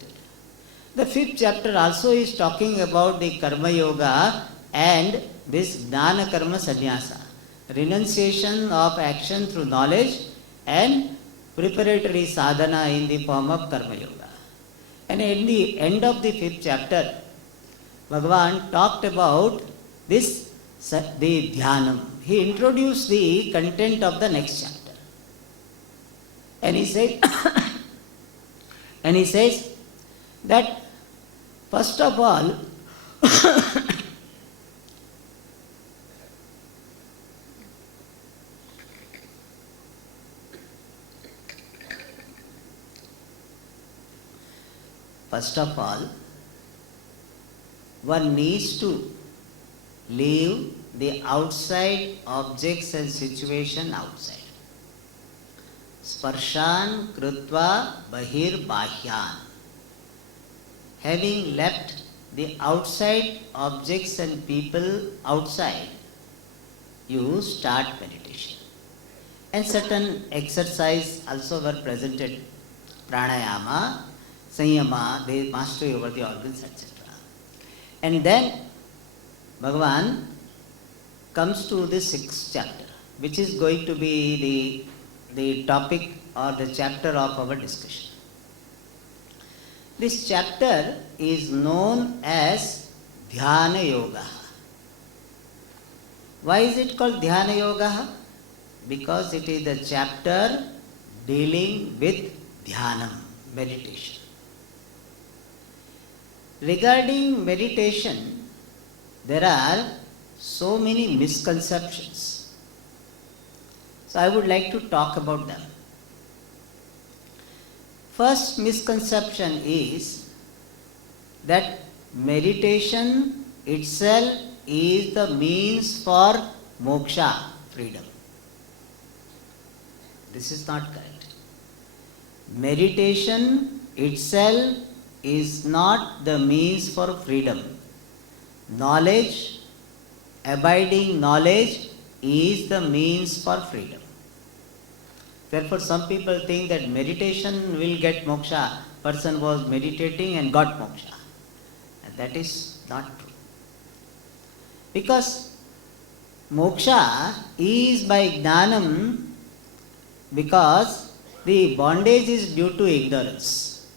The fifth chapter also is talking about the karma yoga and this jnana karma sannyasa, renunciation of action through knowledge and preparatory sadhana in the form of karma yoga. And in the end of the fifth chapter, Bhagavan talked about this, the dhyanam. He introduced the content of the next chapter. And he said, and he says that first of all, one needs to leave the outside objects and situation outside. Sparshan krutva bahir bahyan. Having left the outside objects and people outside, you start meditation. And certain exercise also were presented. Pranayama, Sanyama, the mastery over the organs, etc. And then Bhagavan comes to the sixth chapter, which is going to be the topic or the chapter of our discussion. This chapter is known as Dhyana Yoga. Why is it called Dhyana Yoga? Because it is the chapter dealing with Dhyanam, meditation. Regarding meditation, there are so many misconceptions. So I would like to talk about them. First misconception is that meditation itself is the means for moksha, freedom. This is not correct. Meditation itself is not the means for freedom. Knowledge, abiding knowledge is the means for freedom. Therefore, some people think that meditation will get moksha. Person was meditating and got moksha. And that is not true. Because moksha is by jnanam, because the bondage is due to ignorance.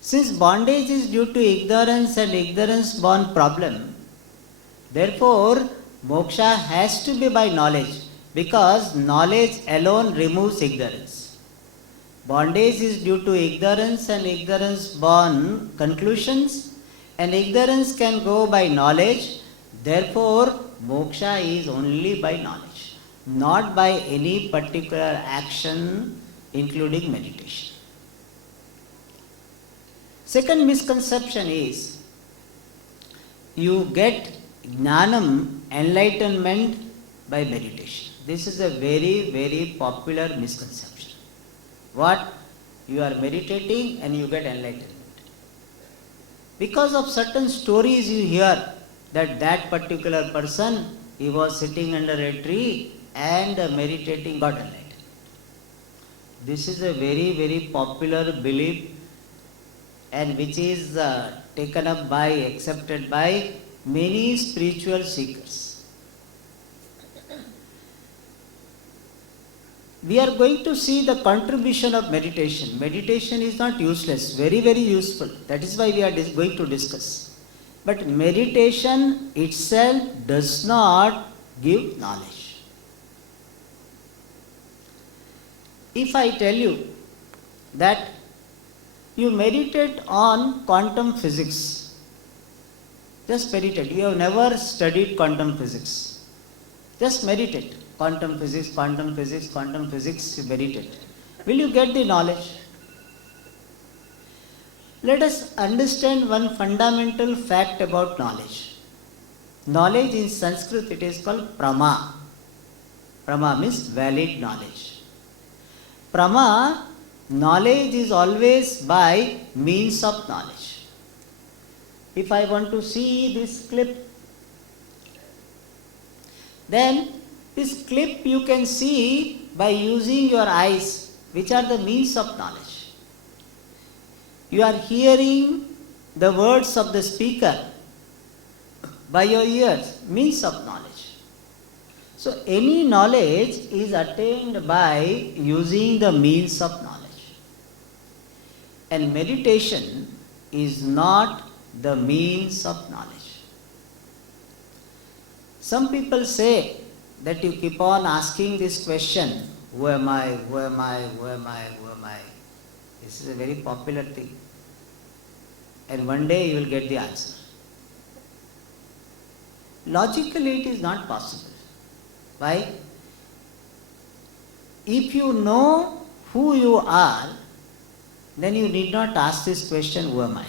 Since bondage is due to ignorance and ignorance born problem, therefore moksha has to be by knowledge, because knowledge alone removes ignorance. Bondage is due to ignorance and ignorance born conclusions, and ignorance can go by knowledge. Therefore moksha is only by knowledge, not by any particular action including meditation. Second misconception is you get jnanam, enlightenment, by meditation. This is a very, very popular misconception. What? You are meditating and you get enlightenment. Because of certain stories you hear that that particular person, he was sitting under a tree and meditating, got enlightened. This is a very, very popular belief and which is taken up by, accepted by many spiritual seekers. We are going to see the contribution of meditation. Meditation is not useless, very, very useful. That is why we are going to discuss. But meditation itself does not give knowledge. If I tell you that you meditate on quantum physics, just meditate. You have never studied quantum physics. Just meditate. Quantum physics, quantum physics, quantum physics, you meditate. Will you get the knowledge? Let us understand one fundamental fact about knowledge. Knowledge in Sanskrit, it is called prama. Prama means valid knowledge. Prama, knowledge is always by means of knowledge. If I want to see this clip, then this clip you can see by using your eyes, which are the means of knowledge. You are hearing the words of the speaker by your ears, means of knowledge. So any knowledge is attained by using the means of knowledge. And meditation is not the means of knowledge. Some people say that you keep on asking this question, who am I, who am I, who am I, who am I? This is a very popular thing. And one day you will get the answer. Logically it is not possible. Why? If you know who you are, then you need not ask this question, who am I?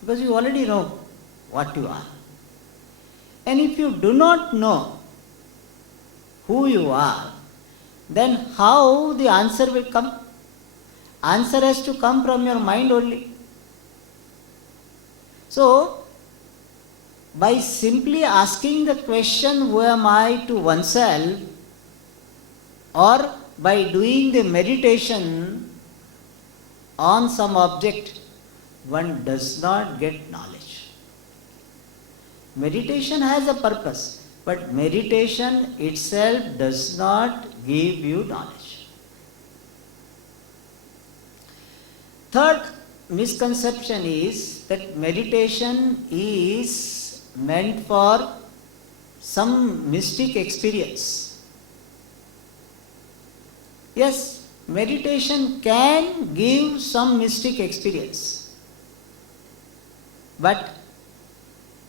Because you already know what you are. And if you do not know who you are, then how the answer will come? Answer has to come from your mind only. So, by simply asking the question, who am I, to oneself, or by doing the meditation on some object, one does not get knowledge. Meditation has a purpose, but meditation itself does not give you knowledge. Third misconception is that meditation is meant for some mystic experience. Yes, meditation can give some mystic experience, but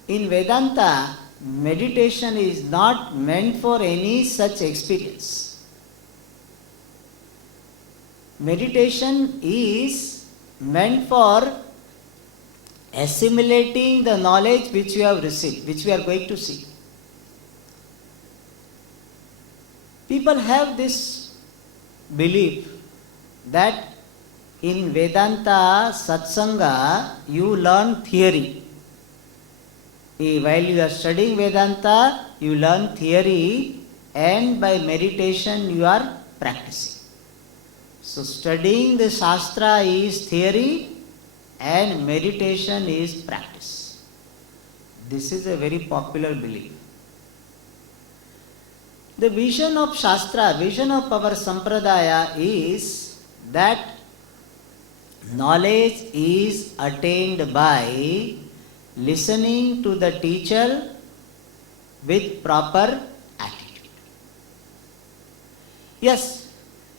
in Vedanta, meditation is not meant for any such experience. Meditation is meant for assimilating the knowledge which you have received, which we are going to see. People have this belief that in Vedanta Satsanga you learn theory. While you are studying Vedanta, you learn theory, and by meditation you are practicing. So studying the Shastra is theory and meditation is practice. This is a very popular belief. The vision of Shastra, vision of our Sampradaya is that knowledge is attained by listening to the teacher with proper attitude. Yes,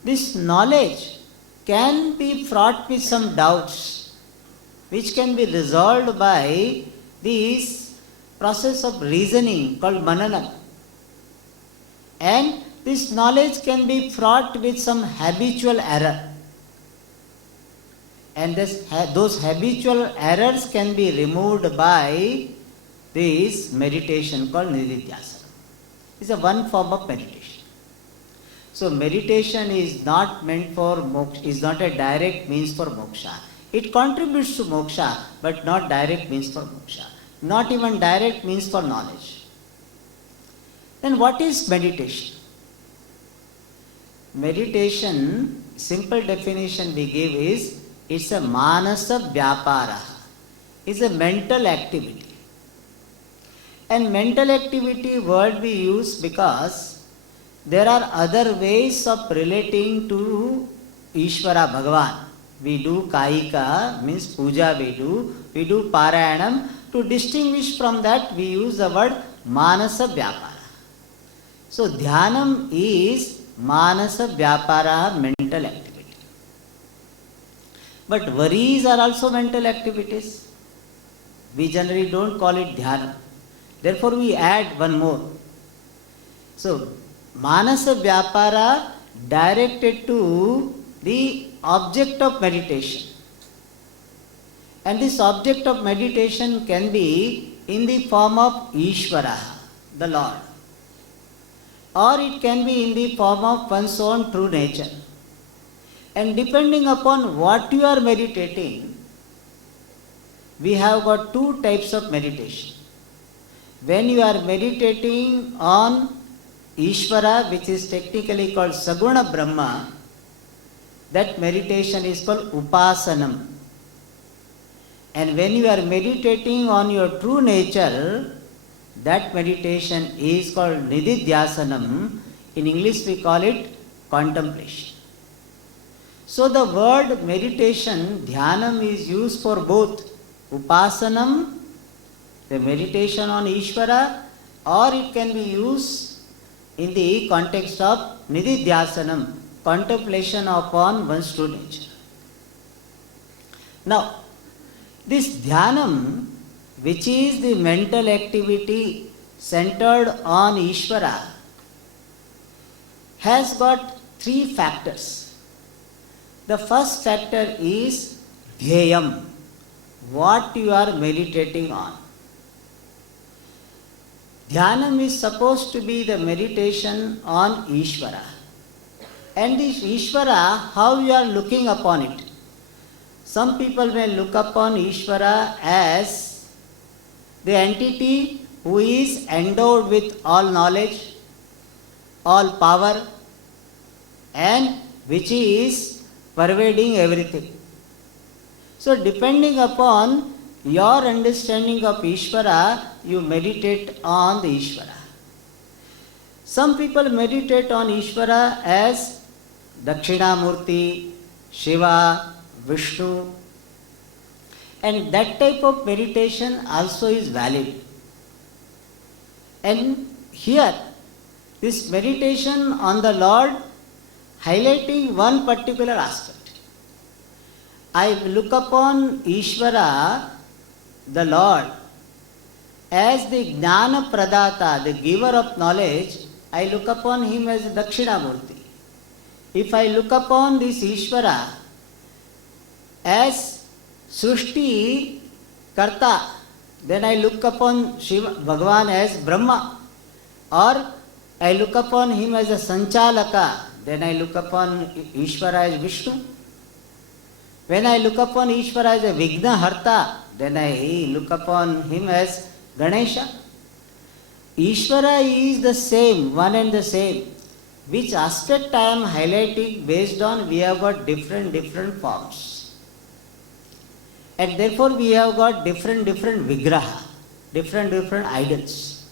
this knowledge can be fraught with some doubts, which can be resolved by this process of reasoning called manana. And this knowledge can be fraught with some habitual error. And those habitual errors can be removed by this meditation called nididhyasana. It's a one form of meditation. So meditation is not meant for moksha, is not a direct means for moksha. It contributes to moksha, but not direct means for moksha. Not even direct means for knowledge. Then what is meditation? Meditation, simple definition we give is, it's a manasa vyapara. It's a mental activity. And mental activity word we use because there are other ways of relating to Ishvara Bhagavan. We do Kaika, means puja we do Parayanam. To distinguish from that, we use the word Manasa Vyapara. So, Dhyanam is Manasa Vyapara, mental activity. But worries are also mental activities. We generally don't call it Dhyanam. Therefore, we add one more. So, Manasa Vyapara directed to the object of meditation. And this object of meditation can be in the form of Ishvara, the Lord. Or it can be in the form of one's own true nature. And depending upon what you are meditating, we have got two types of meditation. When you are meditating on Ishvara, which is technically called Saguna Brahma, that meditation is called Upasanam. And when you are meditating on your true nature, that meditation is called Nididhyasanam. In English we call it contemplation. So the word meditation, Dhyanam, is used for both Upasanam, the meditation on Ishvara, or it can be used in the context of Nididhyasanam, contemplation upon one's true nature. Now, this Dhyanam, which is the mental activity centered on Ishvara, has got three factors. The first factor is Dhyayam, what you are meditating on. Dhyanam is supposed to be the meditation on Ishvara. And this Ishvara, how you are looking upon it. Some people may look upon Ishvara as the entity who is endowed with all knowledge, all power, and which is pervading everything. So depending upon your understanding of Ishvara, you meditate on the Ishvara. Some people meditate on Ishvara as Dakshinamurti, Shiva, Vishnu, and that type of meditation also is valid. And here, this meditation on the Lord highlighting one particular aspect. I look upon Ishvara, the Lord, as the Jnana Pradata, the giver of knowledge. I look upon him as Dakshinamurti. If I look upon this Ishvara as Srushti Karta, then I look upon Shiva, Bhagavan as Brahma. Or I look upon him as a Sanchalaka, then I look upon Ishvara as Vishnu. When I look upon Ishvara as a Vigna Harta, then I look upon him as Ganesha. Ishvara is the same, one and the same. Which aspect I am highlighting based on we have got different forms. And therefore we have got different vigraha, different idols.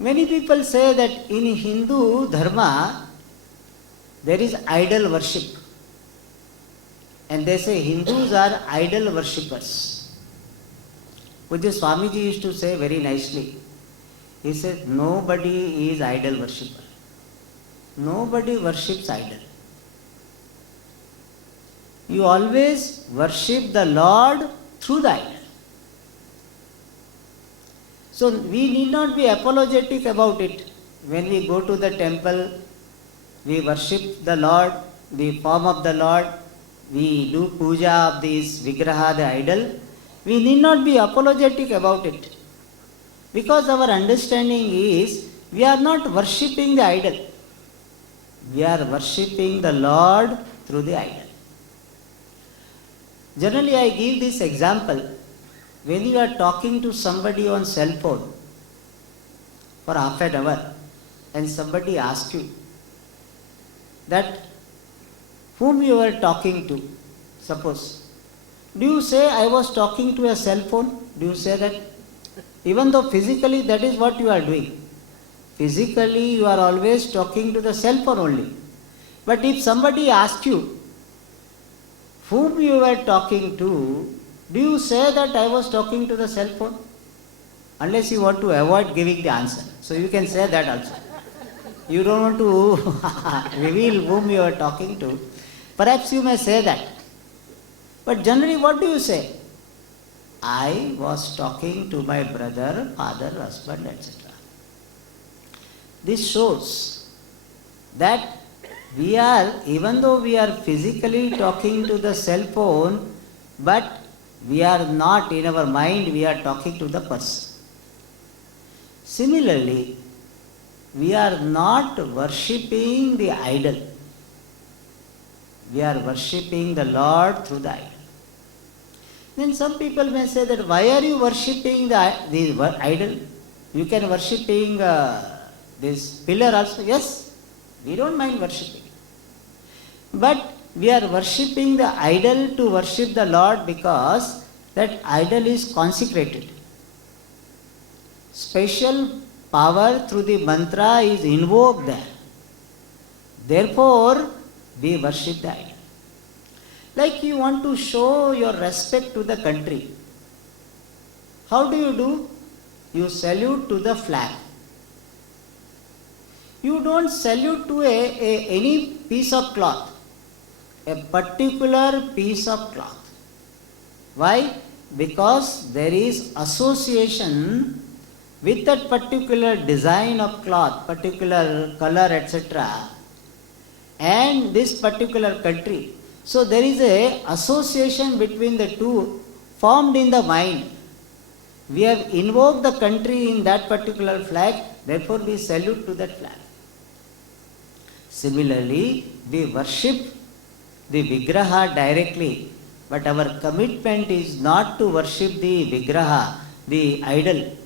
Many people say that in Hindu dharma there is idol worship. And they say Hindus are idol worshippers. Which Swamiji used to say very nicely. He said, nobody is idol worshipper. Nobody worships idol. You always worship the Lord through the idol. So we need not be apologetic about it. When we go to the temple, we worship the Lord, the form of the Lord, we do puja of this vigraha, the idol. We need not be apologetic about it. Because our understanding is, we are not worshipping the idol. We are worshipping the Lord through the idol. Generally, I give this example. When you are talking to somebody on cell phone for half an hour and somebody asks you that whom you are talking to, suppose, do you say I was talking to a cell phone? Do you say that? Even though physically that is what you are doing. Physically you are always talking to the cell phone only. But if somebody asks you whom you were talking to, do you say that I was talking to the cell phone? Unless you want to avoid giving the answer. So you can say that also. You don't want to reveal whom you are talking to. Perhaps you may say that. But generally what do you say? I was talking to my brother, father, husband, etc. This shows that we are, even though we are physically talking to the cell phone, but we are not, in our mind, we are talking to the person. Similarly, we are not worshipping the idol. We are worshipping the Lord through the idol. Then some people may say that why are you worshipping the idol? You can worshipping this pillar also. Yes, we don't mind worshipping. But we are worshipping the idol to worship the Lord because that idol is consecrated. Special power through the mantra is invoked there. Therefore, we worship the idol. Like you want to show your respect to the country. How do? You salute to the flag. You don't salute to any piece of cloth, a particular piece of cloth. Why? Because there is association with that particular design of cloth, particular color, etc., and this particular country. So there is a association between the two formed in the mind. We have invoked the country in that particular flag, therefore we salute to that flag. Similarly, we worship the Vigraha directly, but our commitment is not to worship the Vigraha, the idol.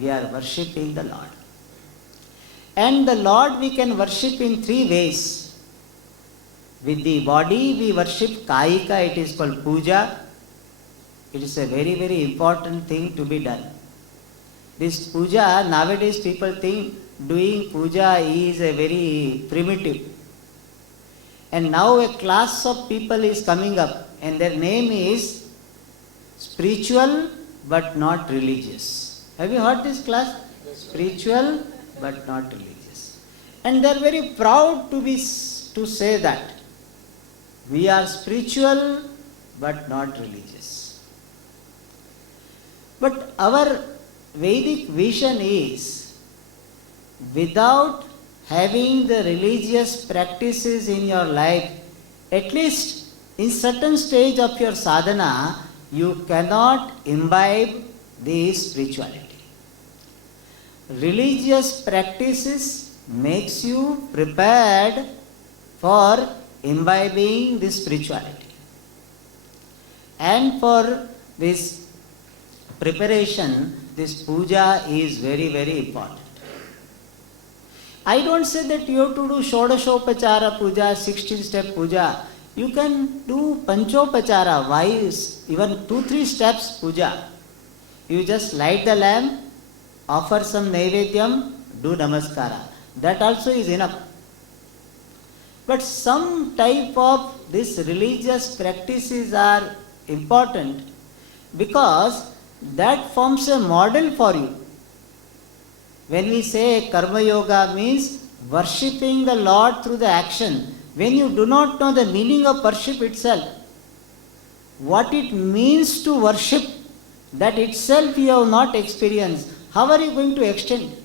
We are worshipping the Lord. And the Lord we can worship in three ways. With the body we worship Kaika, it is called puja. It is a very, very important thing to be done. This puja, nowadays people think doing puja is a very primitive. And now a class of people is coming up and their name is spiritual but not religious. Have you heard this class? Spiritual but not religious. And they are very proud to say that. We are spiritual but not religious. But our Vedic vision is, without having the religious practices in your life, at least in certain stage of your sadhana, you cannot imbibe the spirituality. Religious practices makes you prepared for imbibing this spirituality. And for this preparation, this puja is very, very important. I don't say that you have to do Shodashopachara puja, 16-step puja. You can do Panchopachara, wise, even 2-3 steps puja. You just light the lamp, offer some Naivedyam, do Namaskara. That also is enough. But some type of these religious practices are important because that forms a model for you. When we say Karma Yoga means worshipping the Lord through the action, when you do not know the meaning of worship itself, what it means to worship, that itself you have not experienced, how are you going to extend?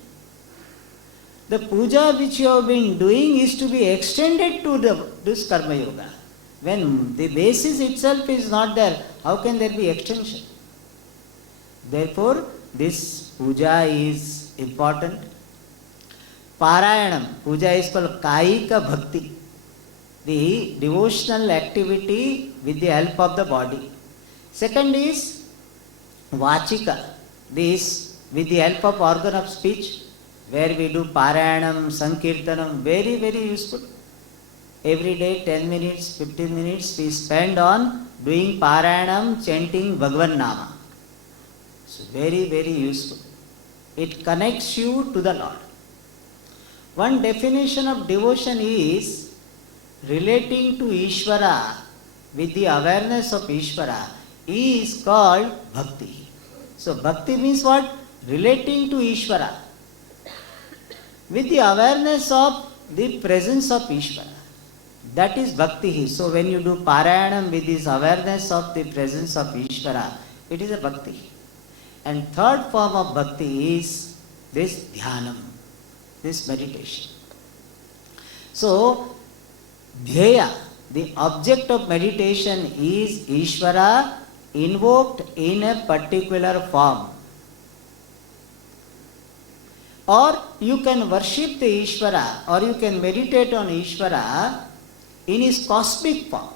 The puja which you have been doing is to be extended to this Karma Yoga. When the basis itself is not there, how can there be extension? Therefore, this puja is important. Parayanam, puja is called Kaika Bhakti, the devotional activity with the help of the body. Second is Vachika. This with the help of organ of speech, where we do Parayanam, Sankirtanam, very, very useful. Every day 10 minutes, 15 minutes we spend on doing Parayanam, chanting Bhagavad Nama. So very, very useful. It connects you to the Lord. One definition of devotion is relating to Ishvara with the awareness of Ishvara is called Bhakti. So Bhakti means what? Relating to Ishvara with the awareness of the presence of Ishvara. That is Bhakti. So when you do Parayanam with this awareness of the presence of Ishvara, it is a Bhakti. And third form of Bhakti is this Dhyanam, this meditation. So, Dhyaya, the object of meditation is Ishvara invoked in a particular form. Or you can worship the Ishvara, or you can meditate on Ishvara in his cosmic form,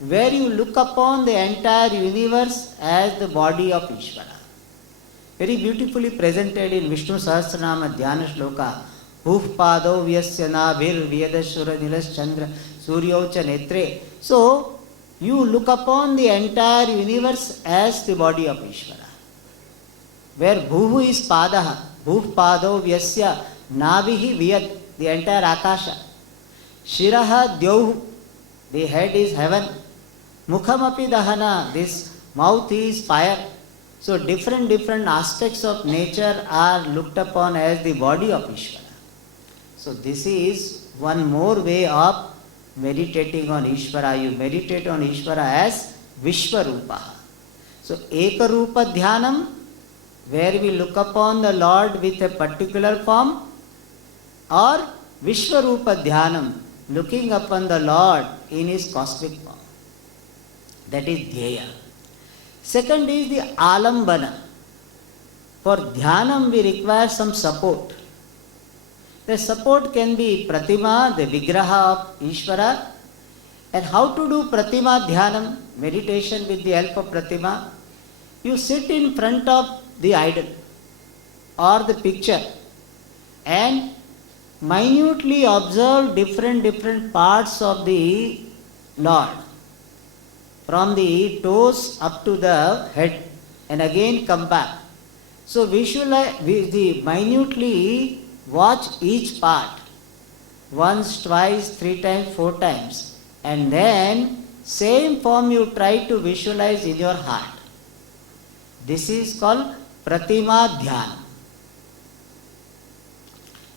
where you look upon the entire universe as the body of Ishvara. Very beautifully presented in Vishnu Sahasranama Dhyana Shloka. Bhuvpado vyasya nabhir vyadashura nilas chandra suryaucha netre. So, you look upon the entire universe as the body of Ishvara. Where Bhuvu is Padaha, Bhuvpado vyasya nabhihi vyad, the entire Akasha. Shiraha Dyauhu, the head is heaven. Mukhamapi Dahana, this mouth is fire. So different aspects of nature are looked upon as the body of Ishvara. So this is one more way of meditating on Ishvara. You meditate on Ishvara as Vishwarupa. So Ekarupa Dhyanam, where we look upon the Lord with a particular form, or Vishwarupa Dhyanam, looking upon the Lord in his cosmic form. That is Dhyaya. Second is the Alambana. For Dhyanam we require some support. The support can be Pratima, the Vigraha of Ishvara. And how to do Pratima Dhyanam, meditation with the help of Pratima? You sit in front of the idol or the picture and minutely observe different parts of the Lord, from the toes up to the head, and again come back. So visualize, minutely watch each part, once, twice, 3 times, 4 times, and then same form you try to visualize in your heart. This is called Pratima Dhyana,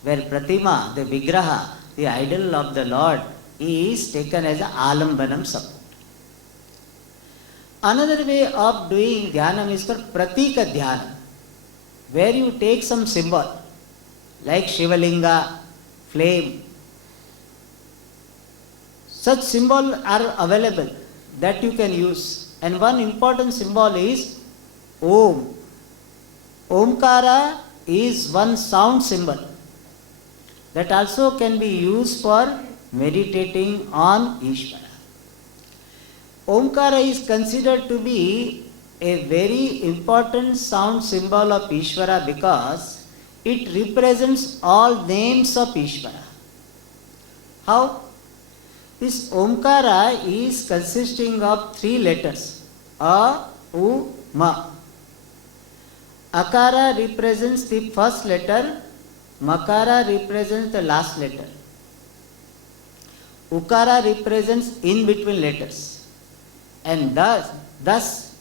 where Pratima, the Vigraha, the idol of the Lord, is taken as an Alambanam support. Another way of doing Dhyanam is called Pratika Dhyanam, where you take some symbol like Shivalinga, flame. Such symbols are available that you can use. And one important symbol is Om. Omkara is one sound symbol that also can be used for meditating on Ishvara. Omkara is considered to be a very important sound symbol of Ishvara because it represents all names of Ishvara. How? This Omkara is consisting of 3 letters, A, U, Ma. Akara represents the first letter, Makara represents the last letter. Ukara represents in between letters. And thus,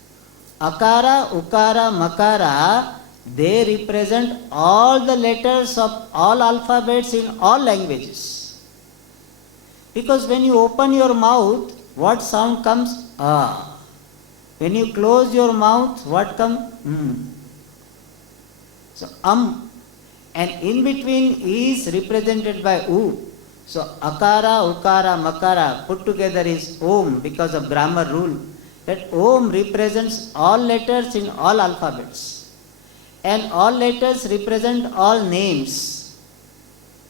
Akara, Ukara, Makara, they represent all the letters of all alphabets in all languages. Because when you open your mouth, what sound comes? Ah. When you close your mouth, what comes? So, and in between is represented by U. So, Akara, Ukara, Makara put together is Om because of grammar rule. That Om represents all letters in all alphabets. And all letters represent all names.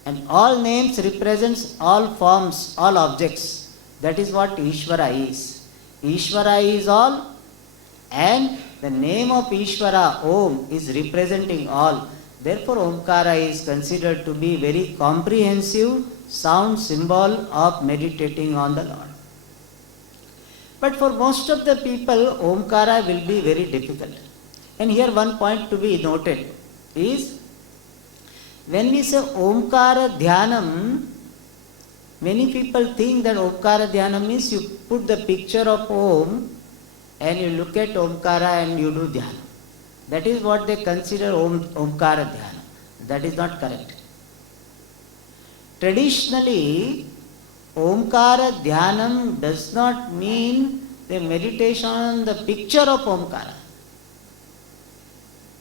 And all names represents all forms, all objects. That is what Ishvara is. Ishvara is all And the name of Ishvara, Om, is representing all. Therefore, Omkara is considered to be very comprehensive sound symbol of meditating on the Lord. But for most of the people, Omkara will be very difficult. And here one point to be noted is, when we say Omkara Dhyanam, many people think that Omkara Dhyanam means you put the picture of Om and you look at Omkara and you do Dhyanam. That is what they consider Omkara Dhyanam. That is not correct. Traditionally, Omkara Dhyanam does not mean the meditation on the picture of Omkara.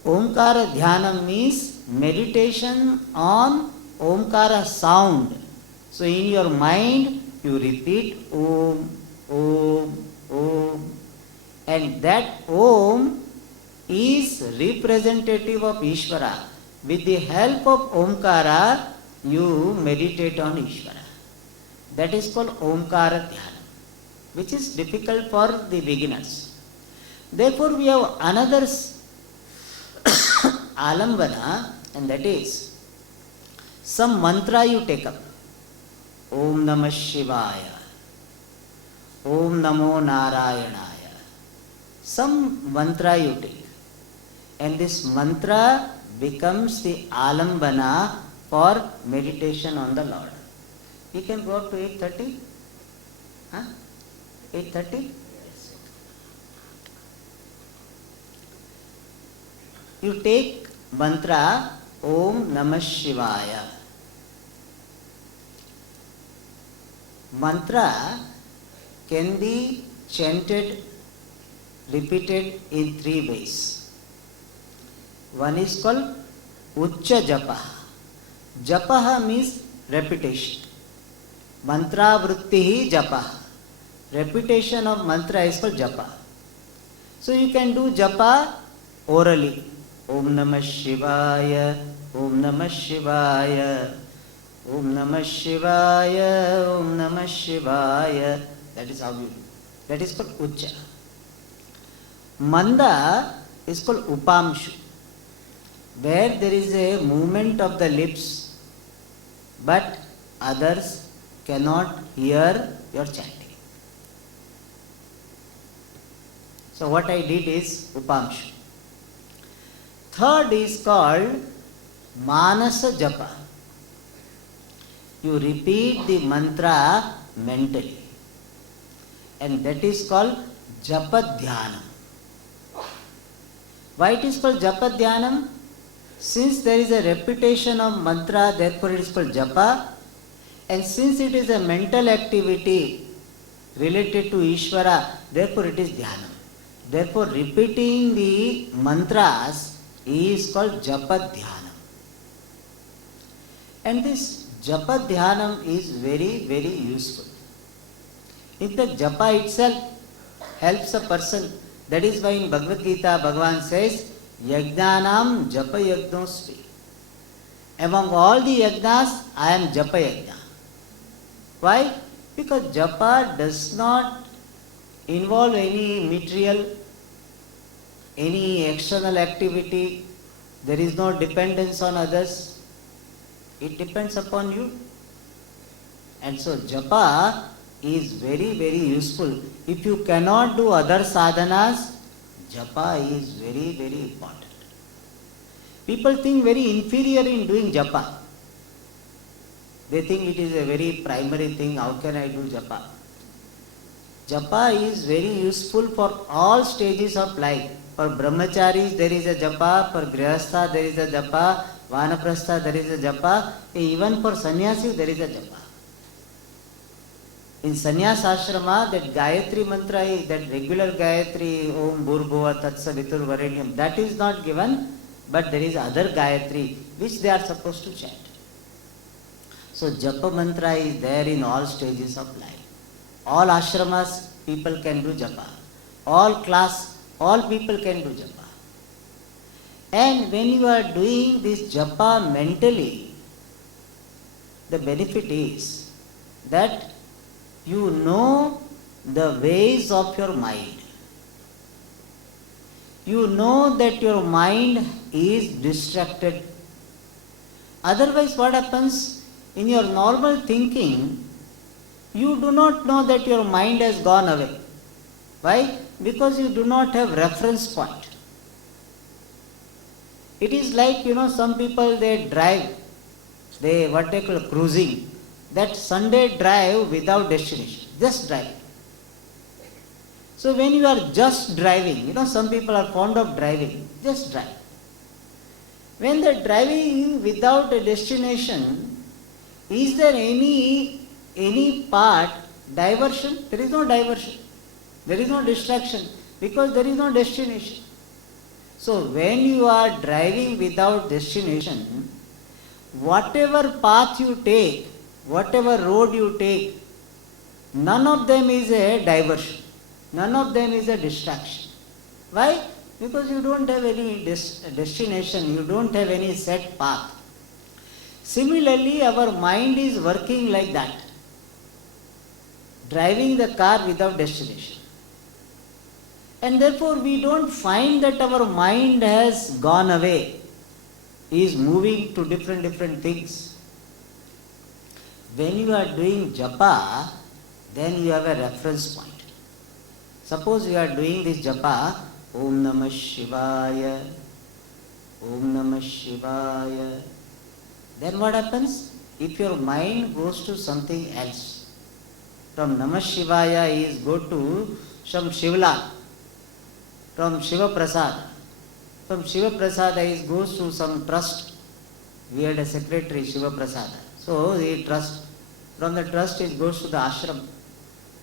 Omkara Dhyanam means meditation on Omkara sound. So in your mind, you repeat Om, Om, Om. And that Om is representative of Ishvara. With the help of Omkara, you meditate on Ishvara. That is called Omkara Dhyana, which is difficult for the beginners. Therefore, we have another alambana, and that is some mantra you take up. Om Namah Shivaya, Om Namo Narayanaya. Some mantra you take. And this mantra becomes the alambana for meditation on the Lord. You can go up to 8:30? Huh? 8:30? You take mantra Om Namah Shivaya. Mantra can be chanted, repeated in 3 ways. One is called Uccha Japaha. Japaha means repetition. Mantra Vrittihi Japaha. Repetition of mantra is called Japa. So you can do Japa orally. Om Namah Shivaya, Om Namah Shivaya, Om Namah Shivaya, Om Namah Shivaya. That is how you do. That is called Uccha. Manda is called Upamshu, where there is a movement of the lips, but others cannot hear your chanting. So what I did is Upamshu. Third is called Manasa Japa. You repeat the mantra mentally, and that is called Japa Dhyanam. Why it is called Japa Dhyanam? Since there is a repetition of mantra, therefore it is called Japa. And since it is a mental activity related to Ishvara, therefore it is Dhyanam. Therefore repeating the mantras is called Japa Dhyanam. And this Japa Dhyanam is very, very useful. In fact, Japa itself helps a person. That is why in Bhagavad Gita, Bhagavan says, Yajnanam Japa Yajnosvi. Among all the yajnas, I am Japa Yajna. Why? Because Japa does not involve any material, any external activity. There is no dependence on others. It depends upon you. And so Japa is very, very useful. If you cannot do other sadhanas, Japa is very, very important. People think very inferior in doing Japa. They think it is a very primary thing. How can I do Japa? Japa is very useful for all stages of life. For brahmacharis there is a Japa, for grihastha there is a Japa, vanaprastha there is a Japa, even for sannyasis there is a Japa. In sannyas ashrama, that Gayatri mantra is that regular Gayatri, Om Bhurbhuva Tatsavitur Varenyam, that is not given, but there is other Gayatri which they are supposed to chant. So Japa mantra is there in all stages of life. All ashramas people can do Japa. All class, all people can do Japa. And when you are doing this Japa mentally, the benefit is that you know the ways of your mind. you know that your mind is distracted. Otherwise, what happens? In your normal thinking, you do not know that your mind has gone away. Why? Because you do not have reference point. It is like, some people, they drive, what they call cruising, that Sunday drive without destination, just drive. So when you are just driving, some people are fond of driving, just drive. When they are driving without a destination, is there any part diversion? There is no diversion. There is no distraction because there is no destination. So when you are driving without destination, whatever path you take, whatever road you take, none of them is a diversion. None of them is a distraction. Why? Because you don't have any destination, you don't have any set path. Similarly, our mind is working like that, driving the car without destination. And therefore, we don't find that our mind has gone away, is moving to different things. When you are doing japa, then you have a reference point. Suppose you are doing this japa, Om Namah Shivaya, Om Namah Shivaya. Then what happens? If your mind goes to something else, from Namah Shivaya is go to some Shivla, from Shiva Prasad. From Shiva Prasad is goes to some trust. We had a secretary, Shiva Prasad. So the trust. From the trust it goes to the ashram.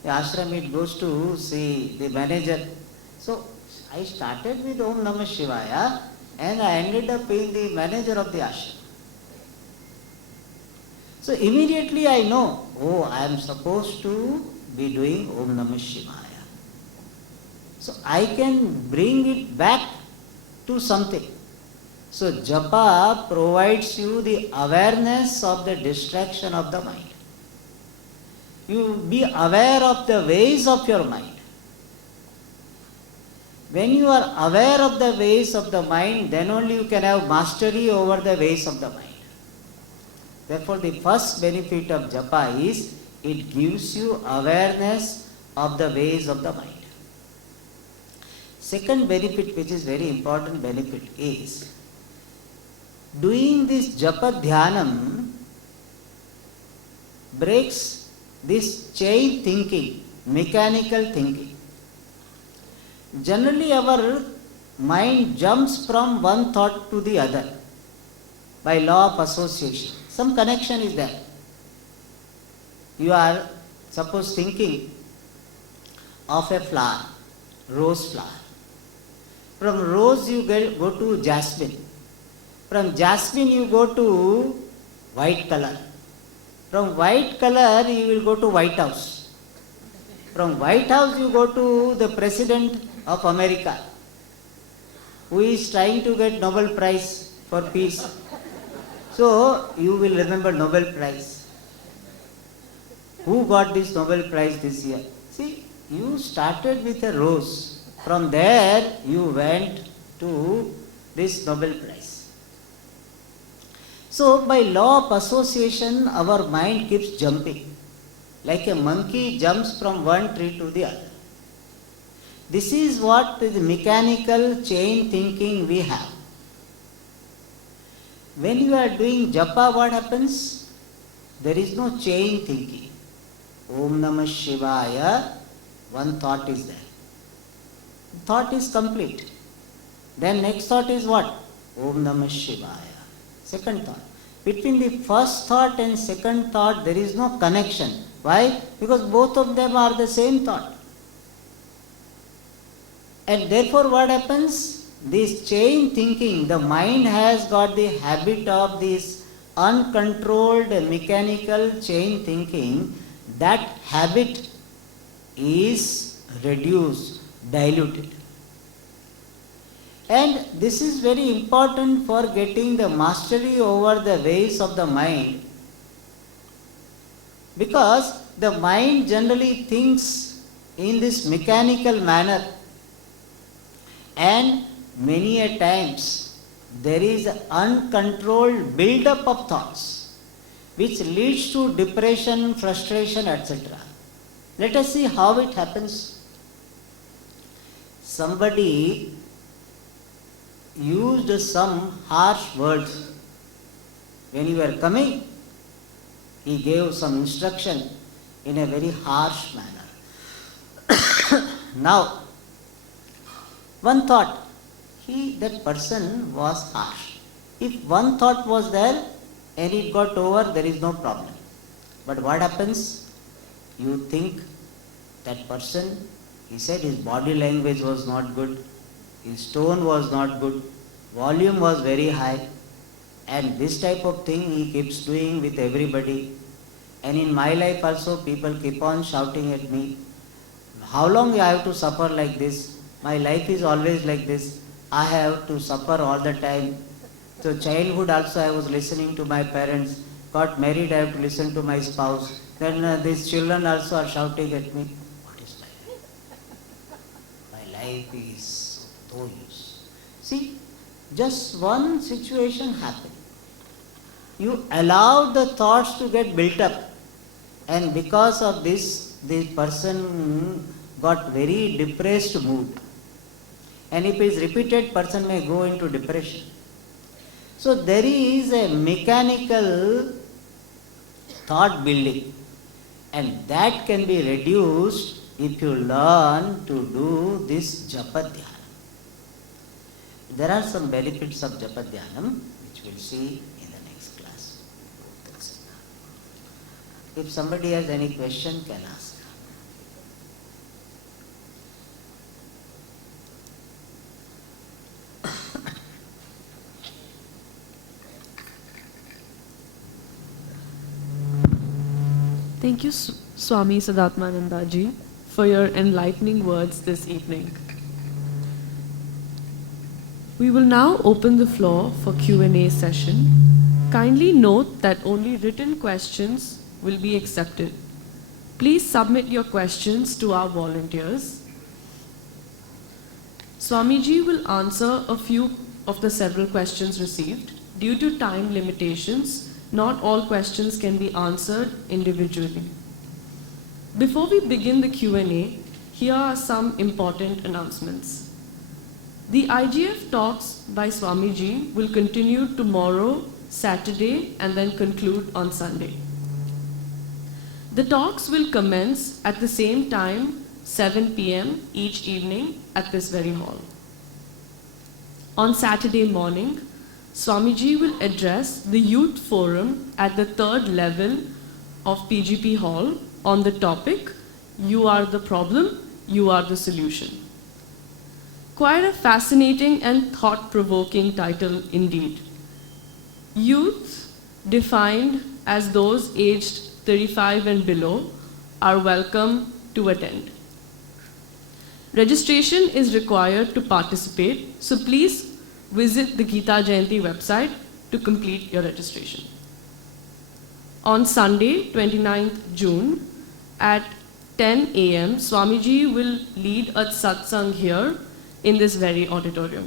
The ashram it goes to see the manager. So I started with Om Namah Shivaya and I ended up being the manager of the ashram. So immediately I know, I am supposed to be doing Om Namah Shivaya. So I can bring it back to something. So japa provides you the awareness of the distraction of the mind. You be aware of the ways of your mind. When you are aware of the ways of the mind, then only you can have mastery over the ways of the mind. Therefore, the first benefit of japa is it gives you awareness of the ways of the mind. Second benefit, which is very important benefit, is doing this japa dhyanam breaks this chain thinking, mechanical thinking. Generally, our mind jumps from one thought to the other by law of association. Some connection is there. You are, suppose, thinking of a flower, rose flower. From rose you go to jasmine. From jasmine you go to white color. From white color you will go to White House. From White House you go to the President of America, who is trying to get Nobel Prize for peace. So you will remember Nobel Prize. Who got this Nobel Prize this year? See, you started with a rose. From there you went to this Nobel Prize. So by law of association, our mind keeps jumping. Like a monkey jumps from one tree to the other. This is what the mechanical chain thinking we have. When you are doing japa, what happens? There is no chain thinking. Om Namah Shivaya, one thought is there. Thought is complete. Then next thought is what? Om Namah Shivaya. Second thought. Between the first thought and second thought, there is no connection. Why? Because both of them are the same thought. And therefore what happens? This chain thinking, the mind has got the habit of this uncontrolled mechanical chain thinking. That habit is reduced, diluted. And this is very important for getting the mastery over the ways of the mind, because the mind generally thinks in this mechanical manner, And many a times there is uncontrolled build-up of thoughts which leads to depression, frustration, etc. Let us see how it happens. Somebody used some harsh words. When you were coming, he gave some instruction in a very harsh manner. Now, one thought, that person was harsh. If one thought was there and it got over, there is no problem. But what happens? You think that person, he said his body language was not good, his tone was not good, volume was very high, and this type of thing he keeps doing with everybody. And in my life also people keep on shouting at me. How long I have to suffer like this? My life is always like this. I have to suffer all the time. So childhood also I was listening to my parents. Got married, I have to listen to my spouse. Then these children also are shouting at me. What is my life? My life is no use. See, just one situation happened. You allowed the thoughts to get built up, and because of this person got very depressed mood. And if it is repeated, person may go into depression. So there is a mechanical thought building, and that can be reduced if you learn to do this japa dhyana. There are some benefits of japa dhyanam which we'll see in the next class. If somebody has any question, can ask. Thank you, Swami Sadatmananda ji, for your enlightening words this evening. We will now open the floor for Q&A session. Kindly note that only written questions will be accepted. Please submit your questions to our volunteers. Swamiji will answer a few of the several questions received. Due to time limitations, not all questions can be answered individually. Before we begin the Q&A, here are some important announcements. The IGF talks by Swamiji will continue tomorrow, Saturday, and then conclude on Sunday. The talks will commence at the same time, 7 p.m. each evening at this very hall. On Saturday morning, Swamiji will address the youth forum at the 3rd level of PGP Hall on the topic, "You are the problem, you are the solution." Quite a fascinating and thought-provoking title indeed. Youth, defined as those aged 35 and below, are welcome to attend. Registration is required to participate, so please visit the Gita Jayanti website to complete your registration. On Sunday, 29th June, at 10 a.m., Swamiji will lead a satsang here in this very auditorium.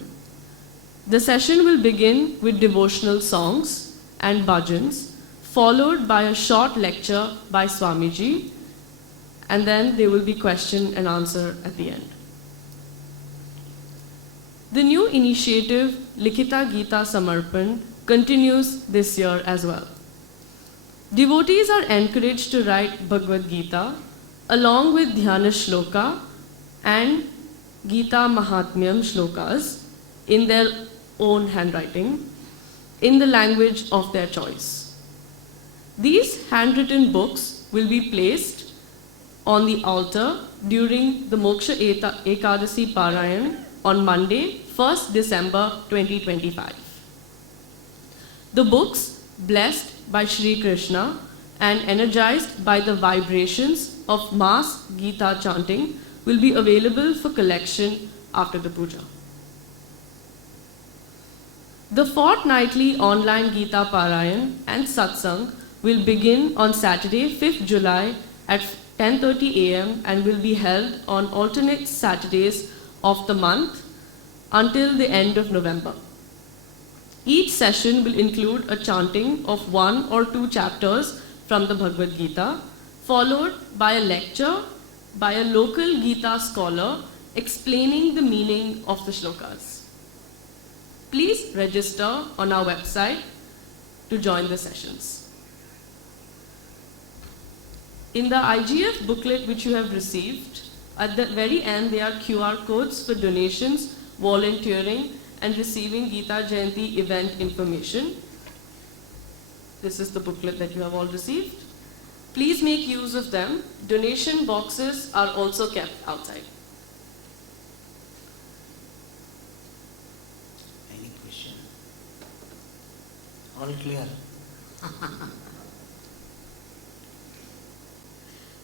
The session will begin with devotional songs and bhajans, followed by a short lecture by Swamiji, and then there will be question and answer at the end. The new initiative, Likhita Gita Samarpan, continues this year as well. Devotees are encouraged to write Bhagavad Gita along with Dhyana Shloka and Gita Mahatmyam Shlokas in their own handwriting, in the language of their choice. These handwritten books will be placed on the altar during the Moksha Ekadasi Parayan on Monday, 1st December 2025. The books, blessed by Sri Krishna and energized by the vibrations of mass Gita chanting, will be available for collection after the puja. The fortnightly online Gita Parayan and Satsang will begin on Saturday, 5th July at 10:30 a.m. and will be held on alternate Saturdays of the month until the end of November. Each session will include a chanting of 1 or 2 chapters from the Bhagavad Gita, followed by a lecture by a local Gita scholar explaining the meaning of the shlokas. Please register on our website to join the sessions. In the IGF booklet which you have received, at the very end there are QR codes for donations, volunteering, and receiving Gita Jayanti event information. This is the booklet that you have all received. Please make use of them. Donation boxes are also kept outside. Any question? All clear?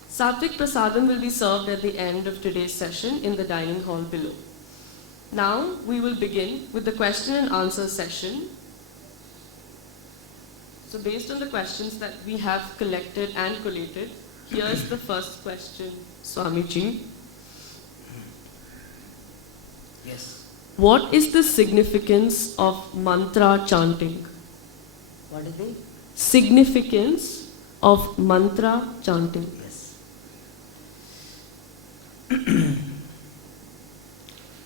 Satvik Prasadam will be served at the end of today's session in the dining hall below. Now we will begin with the question and answer session. So based on the questions that we have collected and collated, here is the first question, Swamiji. Yes. What is the significance of mantra chanting? What is the? Significance of mantra chanting. Yes.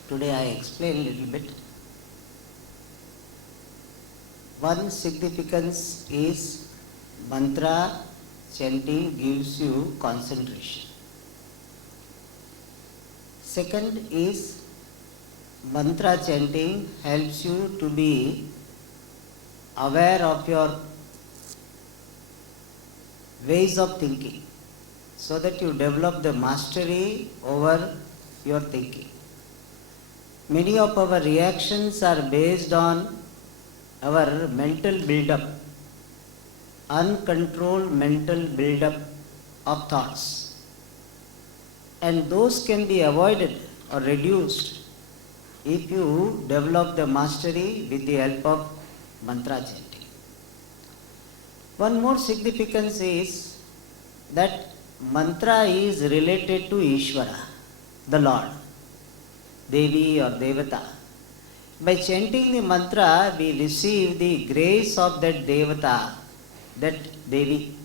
Today I explain a little bit. One significance is mantra chanting gives you concentration. Second is mantra chanting helps you to be aware of your ways of thinking so that you develop the mastery over your thinking. Many of our reactions are based on our mental build-up, uncontrolled mental build-up of thoughts. And those can be avoided or reduced if you develop the mastery with the help of mantra chanting. One more significance is that mantra is related to Ishvara, the Lord, Devi or Devata. By chanting the mantra, we receive the grace of that Devata, that Devi.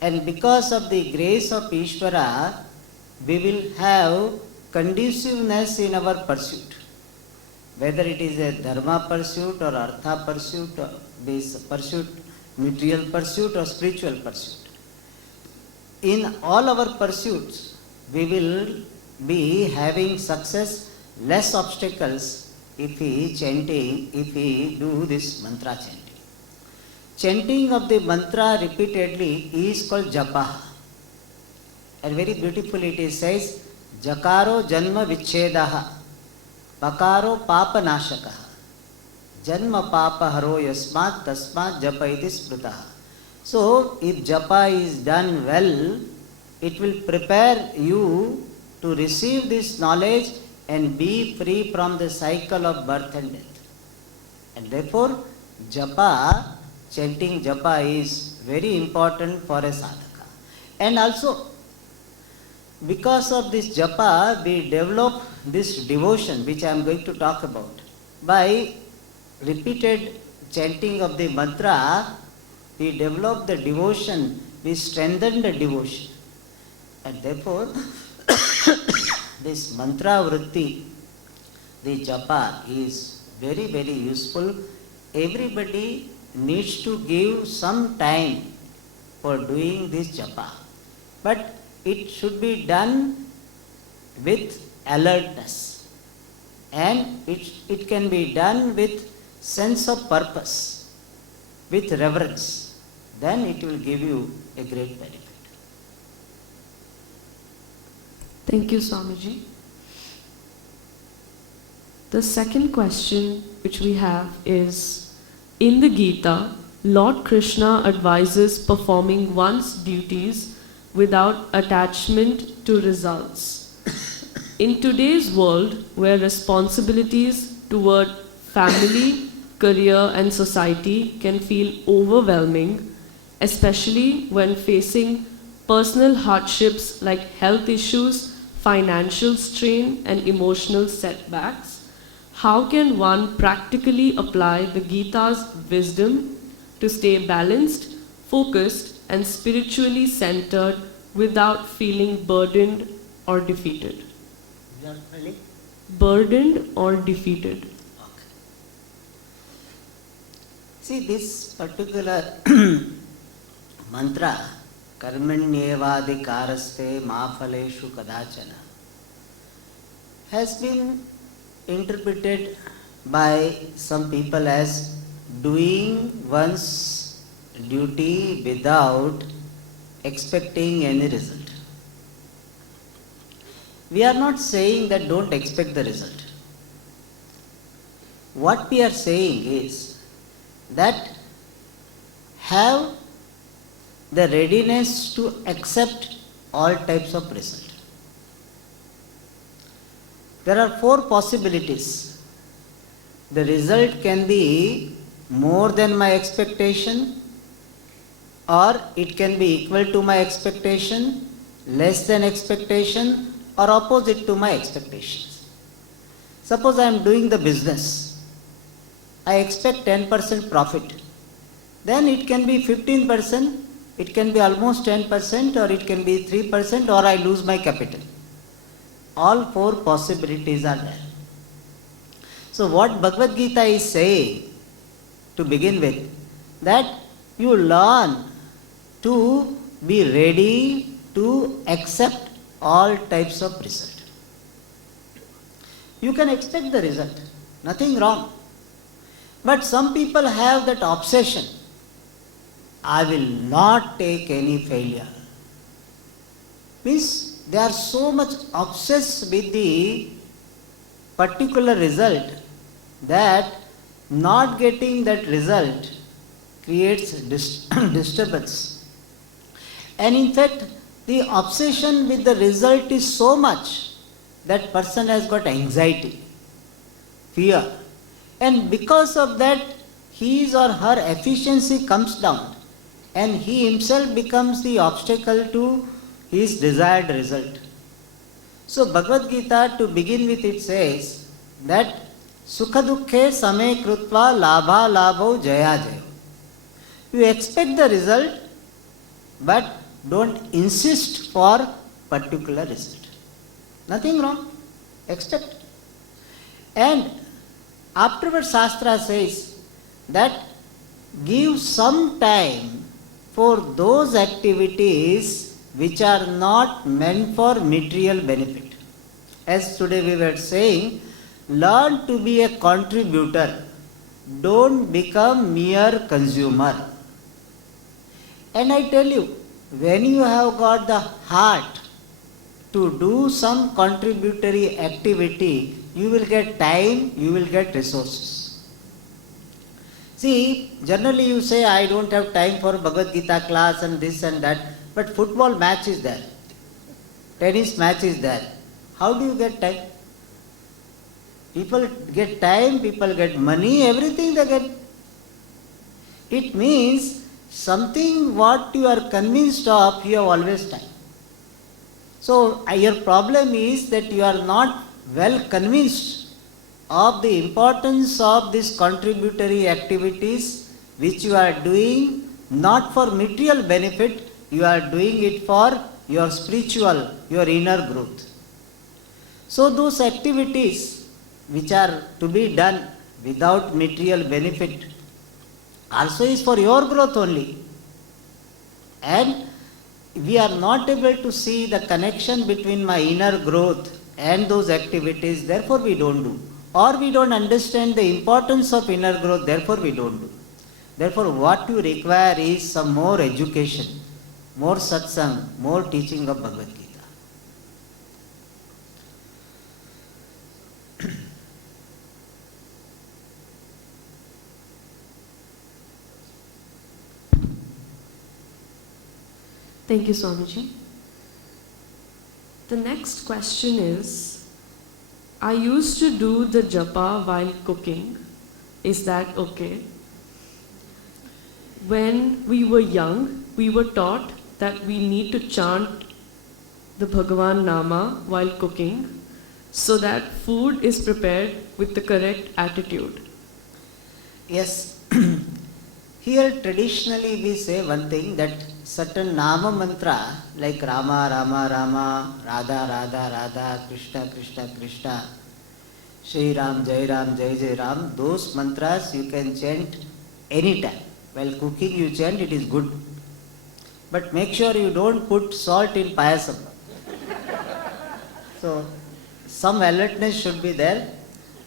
And because of the grace of Ishvara, we will have conduciveness in our pursuit. Whether it is a dharma pursuit or artha pursuit or base pursuit, material pursuit or spiritual pursuit. In all our pursuits, we will be having success, less obstacles if we do this mantra chanting. Chanting of the mantra repeatedly is called japa. And very beautifully it says, Jakaro janma vichhedaha, pakaro papa nashakaha, janma papa haro yasmat tasmat japa iti sprutaha. So, if japa is done well, it will prepare you to receive this knowledge and be free from the cycle of birth and death. And therefore, japa, chanting japa is very important for a sadhaka. And also, because of this japa, we develop this devotion, which I am going to talk about. By repeated chanting of the mantra, we develop the devotion, we strengthen the devotion. And therefore, this mantra vritti, the japa, is very, very useful. Everybody needs to give some time for doing this japa. But it should be done with alertness. And it can be done with sense of purpose, with reverence. Then it will give you a great benefit. Thank you, Swamiji. The second question which we have is, in the Gita, Lord Krishna advises performing one's duties without attachment to results. In today's world, where responsibilities toward family, career and society can feel overwhelming, especially when facing personal hardships like health issues, financial strain and emotional setbacks, how can one practically apply the Gita's wisdom to stay balanced, focused, and spiritually centered without feeling burdened or defeated? Burdened or defeated. Okay. See, this particular mantra, karmanyevadikaraste ma phaleshu kadachana, has been interpreted by some people as doing one's duty without expecting any result. We are not saying that don't expect the result. What we are saying is that have the readiness to accept all types of result. There are 4 possibilities. The result can be more than my expectation, or it can be equal to my expectation, less than expectation, or opposite to my expectations. Suppose I am doing the business. I expect 10% profit. Then it can be 15%, it can be almost 10%, or it can be 3%, or I lose my capital. All 4 possibilities are there. So what Bhagavad Gita is saying to begin with, that you learn to be ready to accept all types of result. You can expect the result, nothing wrong. But some people have that obsession. I will not take any failure. Means they are so much obsessed with the particular result that not getting that result creates disturbance. And in fact, the obsession with the result is so much that person has got anxiety, fear. And because of that, his or her efficiency comes down and he himself becomes the obstacle to his desired result. So Bhagavad Gita, to begin with, it says that Sukha dukkhe same krutva labha labho jaya jayo. You expect the result, but don't insist for particular result. Nothing wrong. Expect. And afterwards Shastra says that give some time for those activities which are not meant for material benefit. As today we were saying, learn to be a contributor. Don't become mere consumer. And I tell you, when you have got the heart to do some contributory activity, you will get time, you will get resources. See, generally you say, I don't have time for Bhagavad Gita class and this and that, but football match is there, tennis match is there. How do you get time? People get time, people get money, everything they get. It means something what you are convinced of, you have always time. So your problem is that you are not well convinced of the importance of these contributory activities which you are doing not for material benefit, you are doing it for your spiritual, your inner growth. So those activities which are to be done without material benefit also is for your growth only. And we are not able to see the connection between my inner growth and those activities, therefore we don't do. Or we don't understand the importance of inner growth, therefore we don't do. Therefore what you require is some more education, more satsang, more teaching of Bhagavad Gita. Thank you, Swamiji. The next question is, I used to do the japa while cooking. Is that okay? When we were young, we were taught that we need to chant the Bhagavan Nama while cooking so that food is prepared with the correct attitude. Yes. Here traditionally we say one thing, that certain Nama mantra like Rama, Rama, Rama, Radha, Radha, Radha, Krishna, Krishna, Krishna, Shri Ram, Jai Ram, Jai Jai Ram, those mantras you can chant anytime. While cooking you chant, it is good. But make sure you don't put salt in payasam. So some alertness should be there.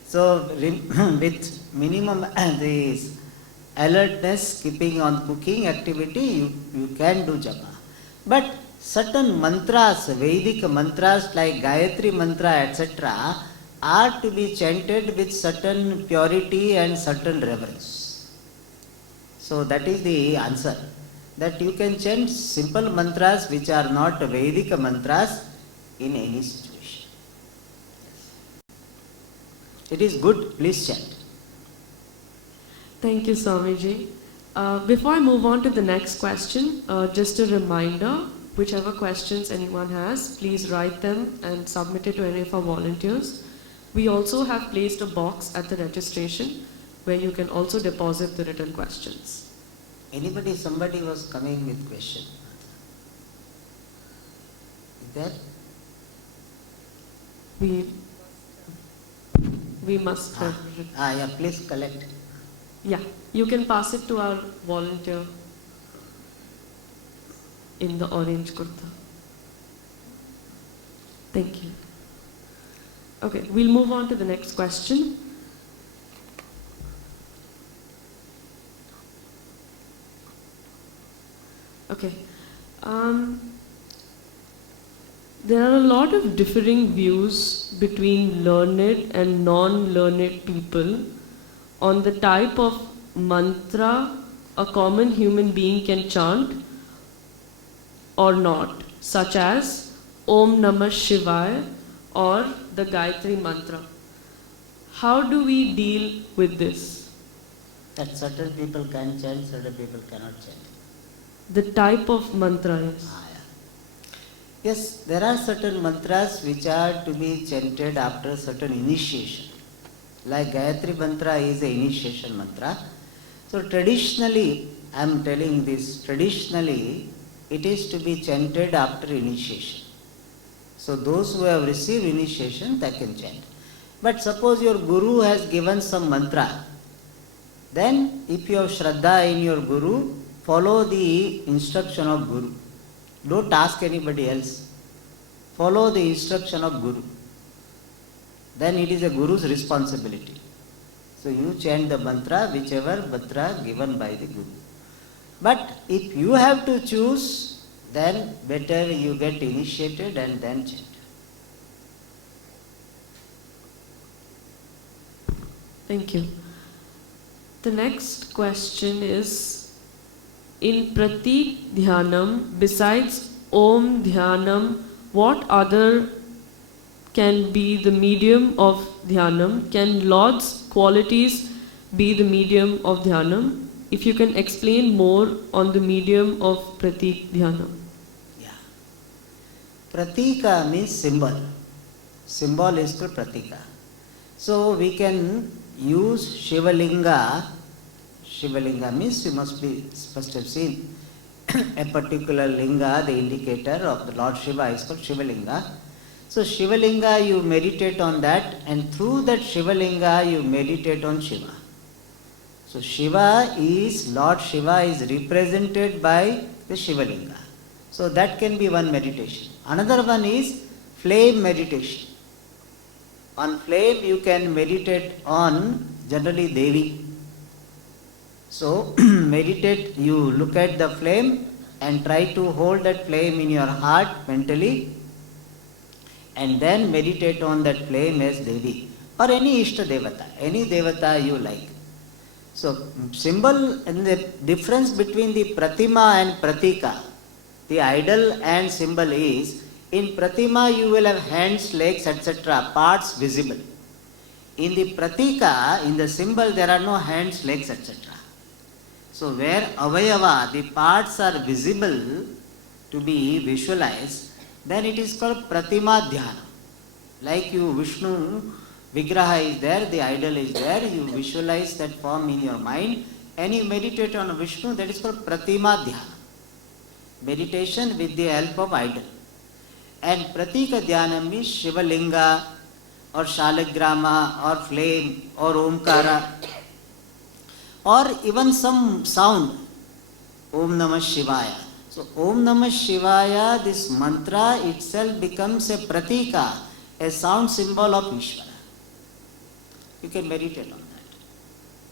So with minimum this alertness, keeping on cooking activity, you can do japa. But certain mantras, Vedic mantras like Gayatri mantra, etc., are to be chanted with certain purity and certain reverence. So that is the answer. That you can chant simple mantras which are not Vedic mantras in any situation. It is good, please chant. Thank you, Swamiji. Before I move on to the next question, just a reminder, whichever questions anyone has, please write them and submit it to any of our volunteers. We also have placed a box at the registration where you can also deposit the written questions. Somebody was coming with question. Is there? We must have written. Yeah, please collect. Yeah, you can pass it to our volunteer in the orange kurta. Thank you. Okay, we'll move on to the next question. Okay. There are a lot of differing views between learned and non-learned people on the type of mantra a common human being can chant or not, such as Om Namah Shivaya or the Gayatri mantra. How do we deal with this? That certain people can chant, certain people cannot chant. The type of mantra is. Yes, there are certain mantras which are to be chanted after certain initiation. Like Gayatri mantra is an initiation mantra. So traditionally, I am telling this, traditionally it is to be chanted after initiation. So those who have received initiation, they can chant. But suppose your guru has given some mantra, then if you have Shraddha in your guru, follow the instruction of guru. Don't ask anybody else. Follow the instruction of guru. Then it is a guru's responsibility. So you chant the mantra, whichever mantra given by the guru. But if you have to choose, then better you get initiated and then chant. Thank you. The next question is, in Pratik Dhyanam, besides Om Dhyanam, what other can be the medium of Dhyanam? Can Lord's qualities be the medium of Dhyanam? If you can explain more on the medium of Pratik Dhyanam. Yeah. Pratika means symbol. Symbol is called Pratika. So we can use Shivalinga. Shivalinga means you must have seen a particular linga, the indicator of the Lord Shiva is called Shivalinga. So Shivalinga, you meditate on that, and through that Shivalinga you meditate on Shiva. So Shiva is, Lord Shiva is represented by the Shivalinga. So that can be one meditation. Another one is flame meditation. On flame you can meditate on generally Devi. So meditate, you look at the flame and try to hold that flame in your heart mentally, and then meditate on that flame as Devi or any Ishta Devata, any Devata you like. So symbol and the difference between the Pratima and Pratika, the idol and symbol is, in Pratima you will have hands, legs, etc., parts visible. In the Pratika, in the symbol, there are no hands, legs, etc. So where Avayava, the parts are visible to be visualized, then it is called Pratima Dhyana. Like you, Vishnu, Vigraha is there, the idol is there, you visualize that form in your mind and you meditate on Vishnu. That is called Pratima Dhyana. Meditation with the help of idol. And Pratika Dhyana means Shivalinga or Shalagrama or flame or Omkara or even some sound. Om Namah Shivaya. So Om Namah Shivaya, this mantra itself becomes a pratika, a sound symbol of Ishvara. You can meditate on that.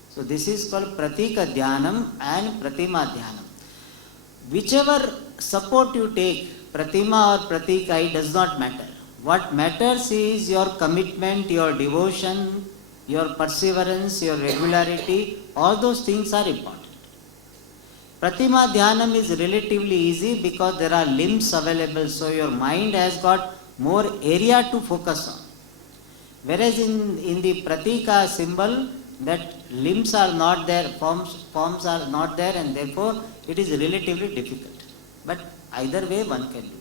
So this is called Pratika Dhyanam and Pratima Dhyanam. Whichever support you take, Pratima or Pratika, it does not matter. What matters is your commitment, your devotion, your perseverance, your regularity, all those things are important. Pratima Dhyanam is relatively easy because there are limbs available, so your mind has got more area to focus on. Whereas in the Pratika symbol, that limbs are not there, forms are not there, and therefore it is relatively difficult. But either way one can do.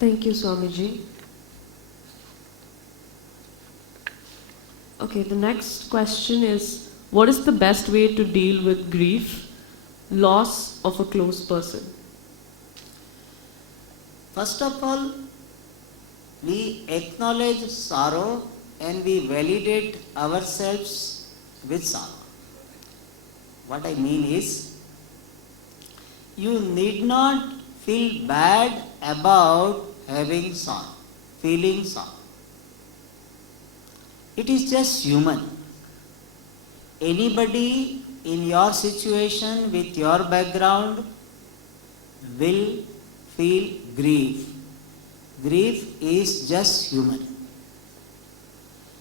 Thank you, Swamiji. Okay, the next question is, what is the best way to deal with grief, loss of a close person? First of all, we acknowledge sorrow and we validate ourselves with sorrow. What I mean is, you need not feel bad about having sorrow, feeling sorrow. It is just human. Anybody in your situation with your background will feel grief. Grief is just human.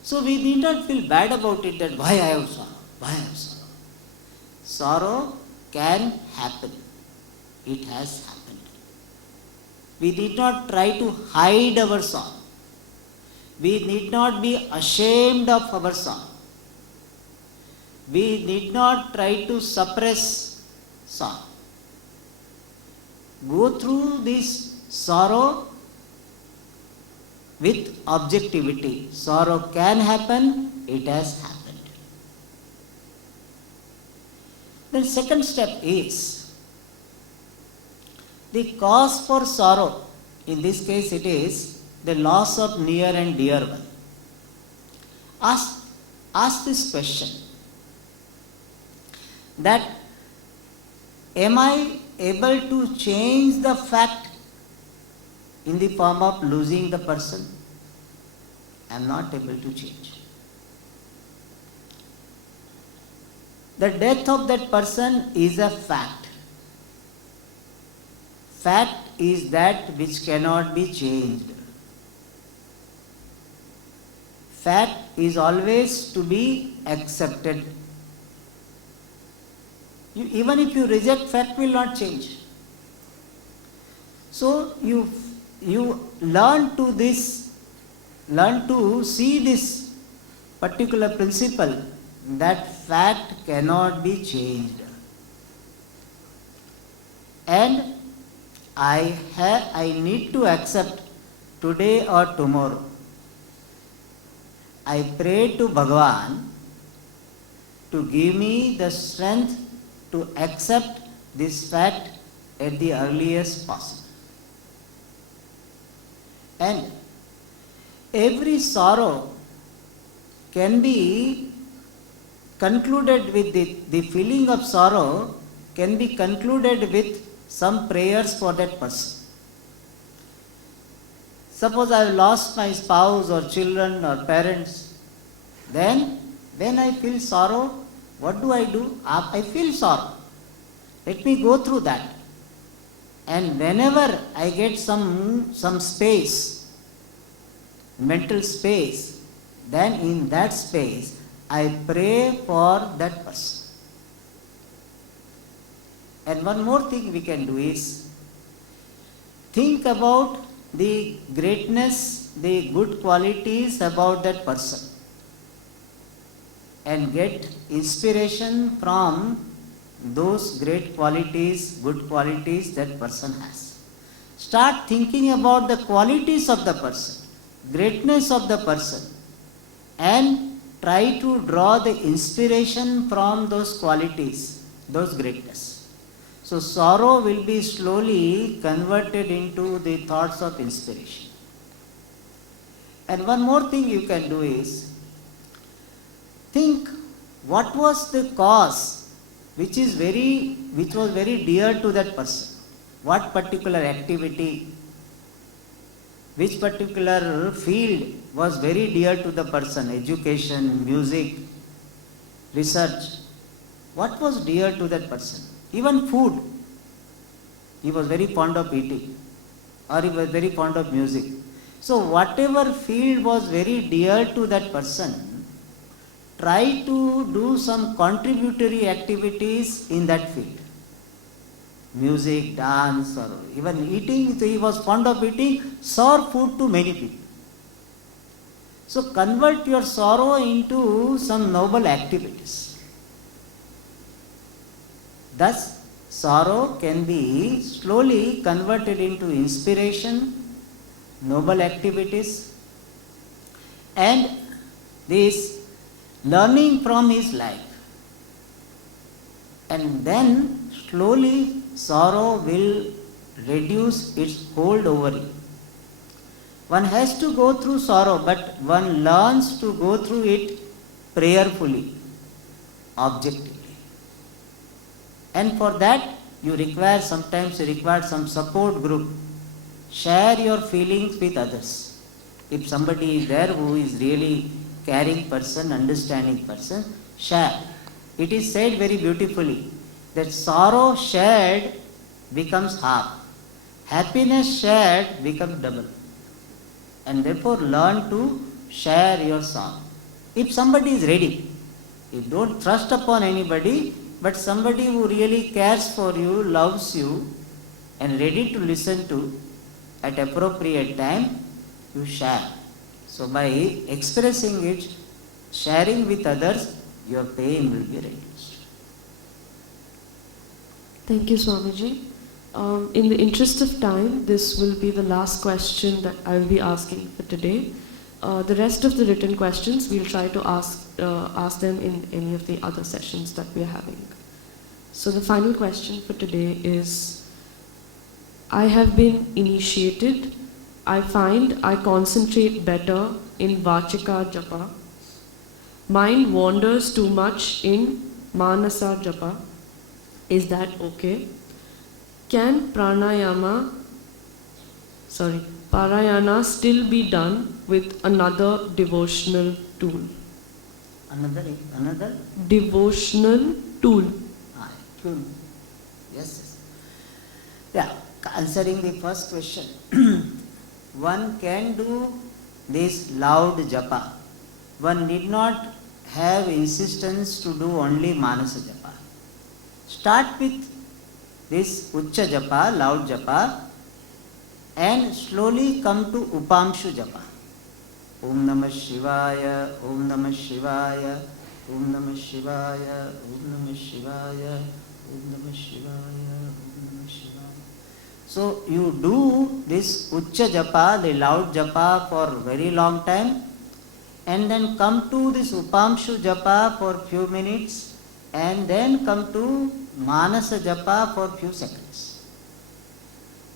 So we need not feel bad about it, that why I have sorrow, why I have sorrow. Sorrow can happen. It has happened. We need not try to hide our sorrow. We need not be ashamed of our sorrow. We need not try to suppress sorrow. Go through this sorrow with objectivity. Sorrow can happen, it has happened. The second step is the cause for sorrow. In this case it is the loss of near and dear one. Ask this question, that am I able to change the fact in the form of losing the person? I am not able to change. The death of that person is a fact. Fact is that which cannot be changed. Fact is always to be accepted. Even if you reject, fact will not change. So you learn to see this particular principle, that fact cannot be changed. And I need to accept today or tomorrow. I pray to Bhagwan to give me the strength to accept this fact at the earliest possible. And every sorrow can be concluded with the feeling of sorrow can be concluded with some prayers for that person. Suppose I have lost my spouse or children or parents, then when I feel sorrow, what do? I feel sorrow. Let me go through that. And whenever I get some space, mental space, then in that space I pray for that person. And one more thing we can do is think about the greatness, the good qualities about that person, and get inspiration from those great qualities, good qualities that person has. start thinking about the qualities of the person, greatness of the person, and try to draw the inspiration from those qualities, those greatness. So sorrow will be slowly converted into the thoughts of inspiration. And one more thing you can do is, think what was the cause which was very dear to that person. What particular activity, which particular field was very dear to the person, education, music, research. What was dear to that person? Even food. He was very fond of eating, or he was very fond of music. So whatever field was very dear to that person, try to do some contributory activities in that field. Music, dance, or even eating. So he was fond of eating, serve food to many people. So convert your sorrow into some noble activities. Thus, sorrow can be slowly converted into inspiration, noble activities, and this learning from his life. And then slowly sorrow will reduce its hold over you. One has to go through sorrow, but one learns to go through it prayerfully, objectively. And for that, sometimes you require some support group. Share your feelings with others. If somebody is there who is really caring person, understanding person, share. It is said very beautifully that sorrow shared becomes half. Happiness shared becomes double. And therefore learn to share your sorrow. If somebody is ready, you don't trust upon anybody, but somebody who really cares for you, loves you, and ready to listen to at appropriate time, you share. So by expressing it, sharing with others, your pain will be reduced. Thank you, Swamiji. In the interest of time, this will be the last question that I will be asking for today. The rest of the written questions, we'll try to ask them in any of the other sessions that we are having. So the final question for today is, I have been initiated. I find I concentrate better in Vachika Japa. Mind wanders too much in Manasa Japa. Is that okay? Can parayana still be done with another devotional tool? Another? Devotional tool. Tool. Yes. Yeah, answering the first question. One can do this loud japa. One need not have insistence to do only Manasa japa. Start with this Uccha japa, loud japa, and slowly come to Upamshu japa. Om Namah Shivaya, Om Namah Shivaya, Om Namah Shivaya, Om Namah Shivaya, Om Namah Shivaya, Om Namah Shivaya. So you do this Uccha japa, the loud japa, for very long time, and then come to this Upamshu japa for few minutes, and then come to Manasa japa for few seconds.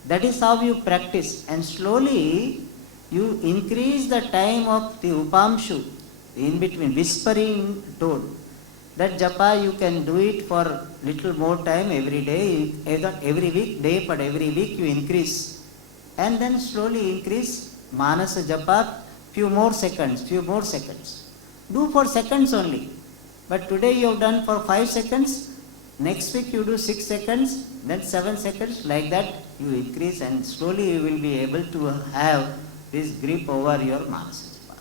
That is how you practice, and slowly you increase the time of the Upamshu, in between, whispering tone. That japa you can do it for little more time every day, every week, day per every week you increase. And then slowly increase Manasa japa, few more seconds. Do for seconds only. But today you have done for 5 seconds, next week you do 6 seconds, then 7 seconds, like that you increase, and slowly you will be able to have this grip over your Manasa japa.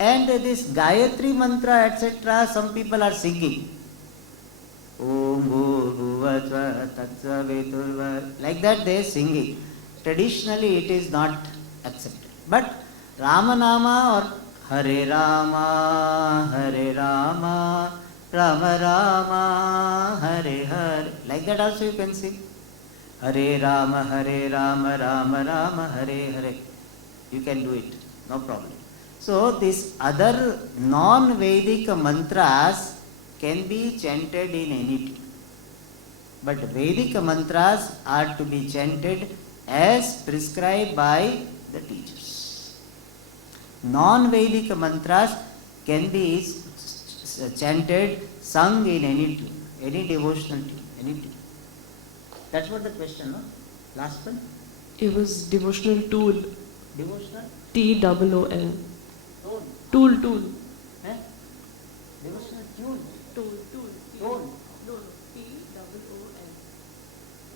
And this Gayatri mantra, etc., some people are singing. Om Bhurvasva Tatsaveturva, like that they are singing. Traditionally it is not accepted. But Ramanama or Hare Rama, Hare Rama, Rama Rama, Hare Hare, like that also you can sing. Hare Rama, Rama Rama, Hare Hare. You can do it, no problem. So these other non-Vedic mantras can be chanted in any tune. But Vedic mantras are to be chanted as prescribed by the teachers. Non-Vedic mantras can be chanted, sung in any tune, any devotional tune, any tune. That's what the question, no? Last one? It was devotional tool. Devotional? T-O-O-L. Tone. Tool. Eh? Devotional tune. Tool. Tone. No. T-O-O-L.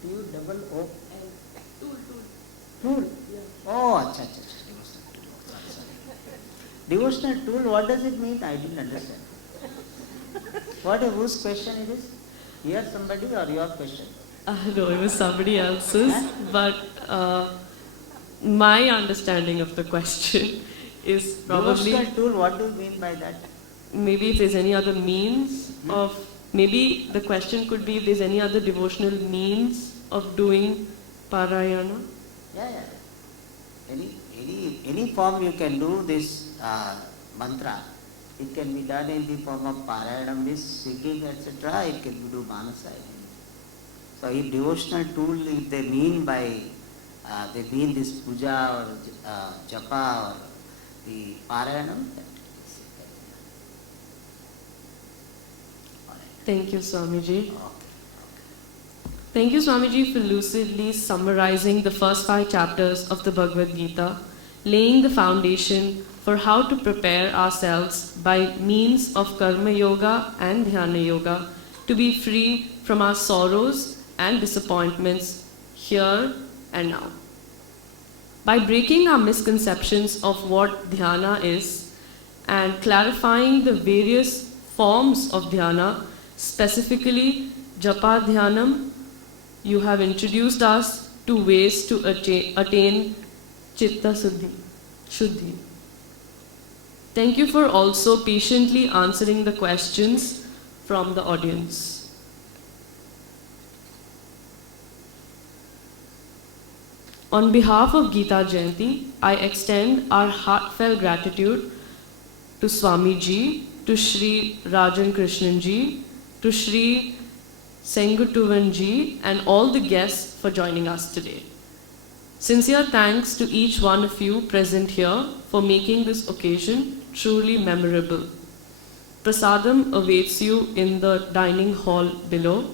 T-O-O-L. Tool. Tool. Yeah. Oh, acha. Devotional tool, what does it mean? I didn't understand. Whose question it is? Here somebody or your question? No, it was somebody else's. But my understanding of the question is probably Devotional tool, what do you mean by that? maybe if there's any other means of, maybe the question could be if there's any other devotional means of doing Parayana. Yeah. Any form you can do this mantra. It can be done in the form of Parayanam, this singing, etc. It can be do Manasa. So if devotional tool, if they mean this puja or japa or the Parayanam, Thank you, Swamiji. okay. Thank you, Swamiji, for lucidly summarizing the first 5 chapters of the Bhagavad Gita, laying the foundation for how to prepare ourselves by means of Karma Yoga and Dhyana Yoga to be free from our sorrows and disappointments here and now. By breaking our misconceptions of what dhyana is and clarifying the various forms of dhyana, specifically Japa Dhyanam, you have introduced us to ways to attain Chitta Shuddhi. Thank you for also patiently answering the questions from the audience. On behalf of Gita Jayanti, I extend our heartfelt gratitude to Swami Ji, to Shri Rajan Krishnan Ji, to Shri Sengutuvan Ji, and all the guests for joining us today. Sincere thanks to each one of you present here for making this occasion truly memorable. Prasadam awaits you in the dining hall below,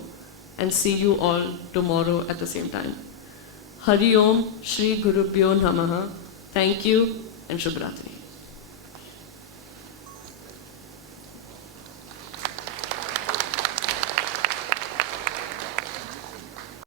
and see you all tomorrow at the same time. Hari Om, Shri Gurubhyo Namaha. Thank you and Shubhratri.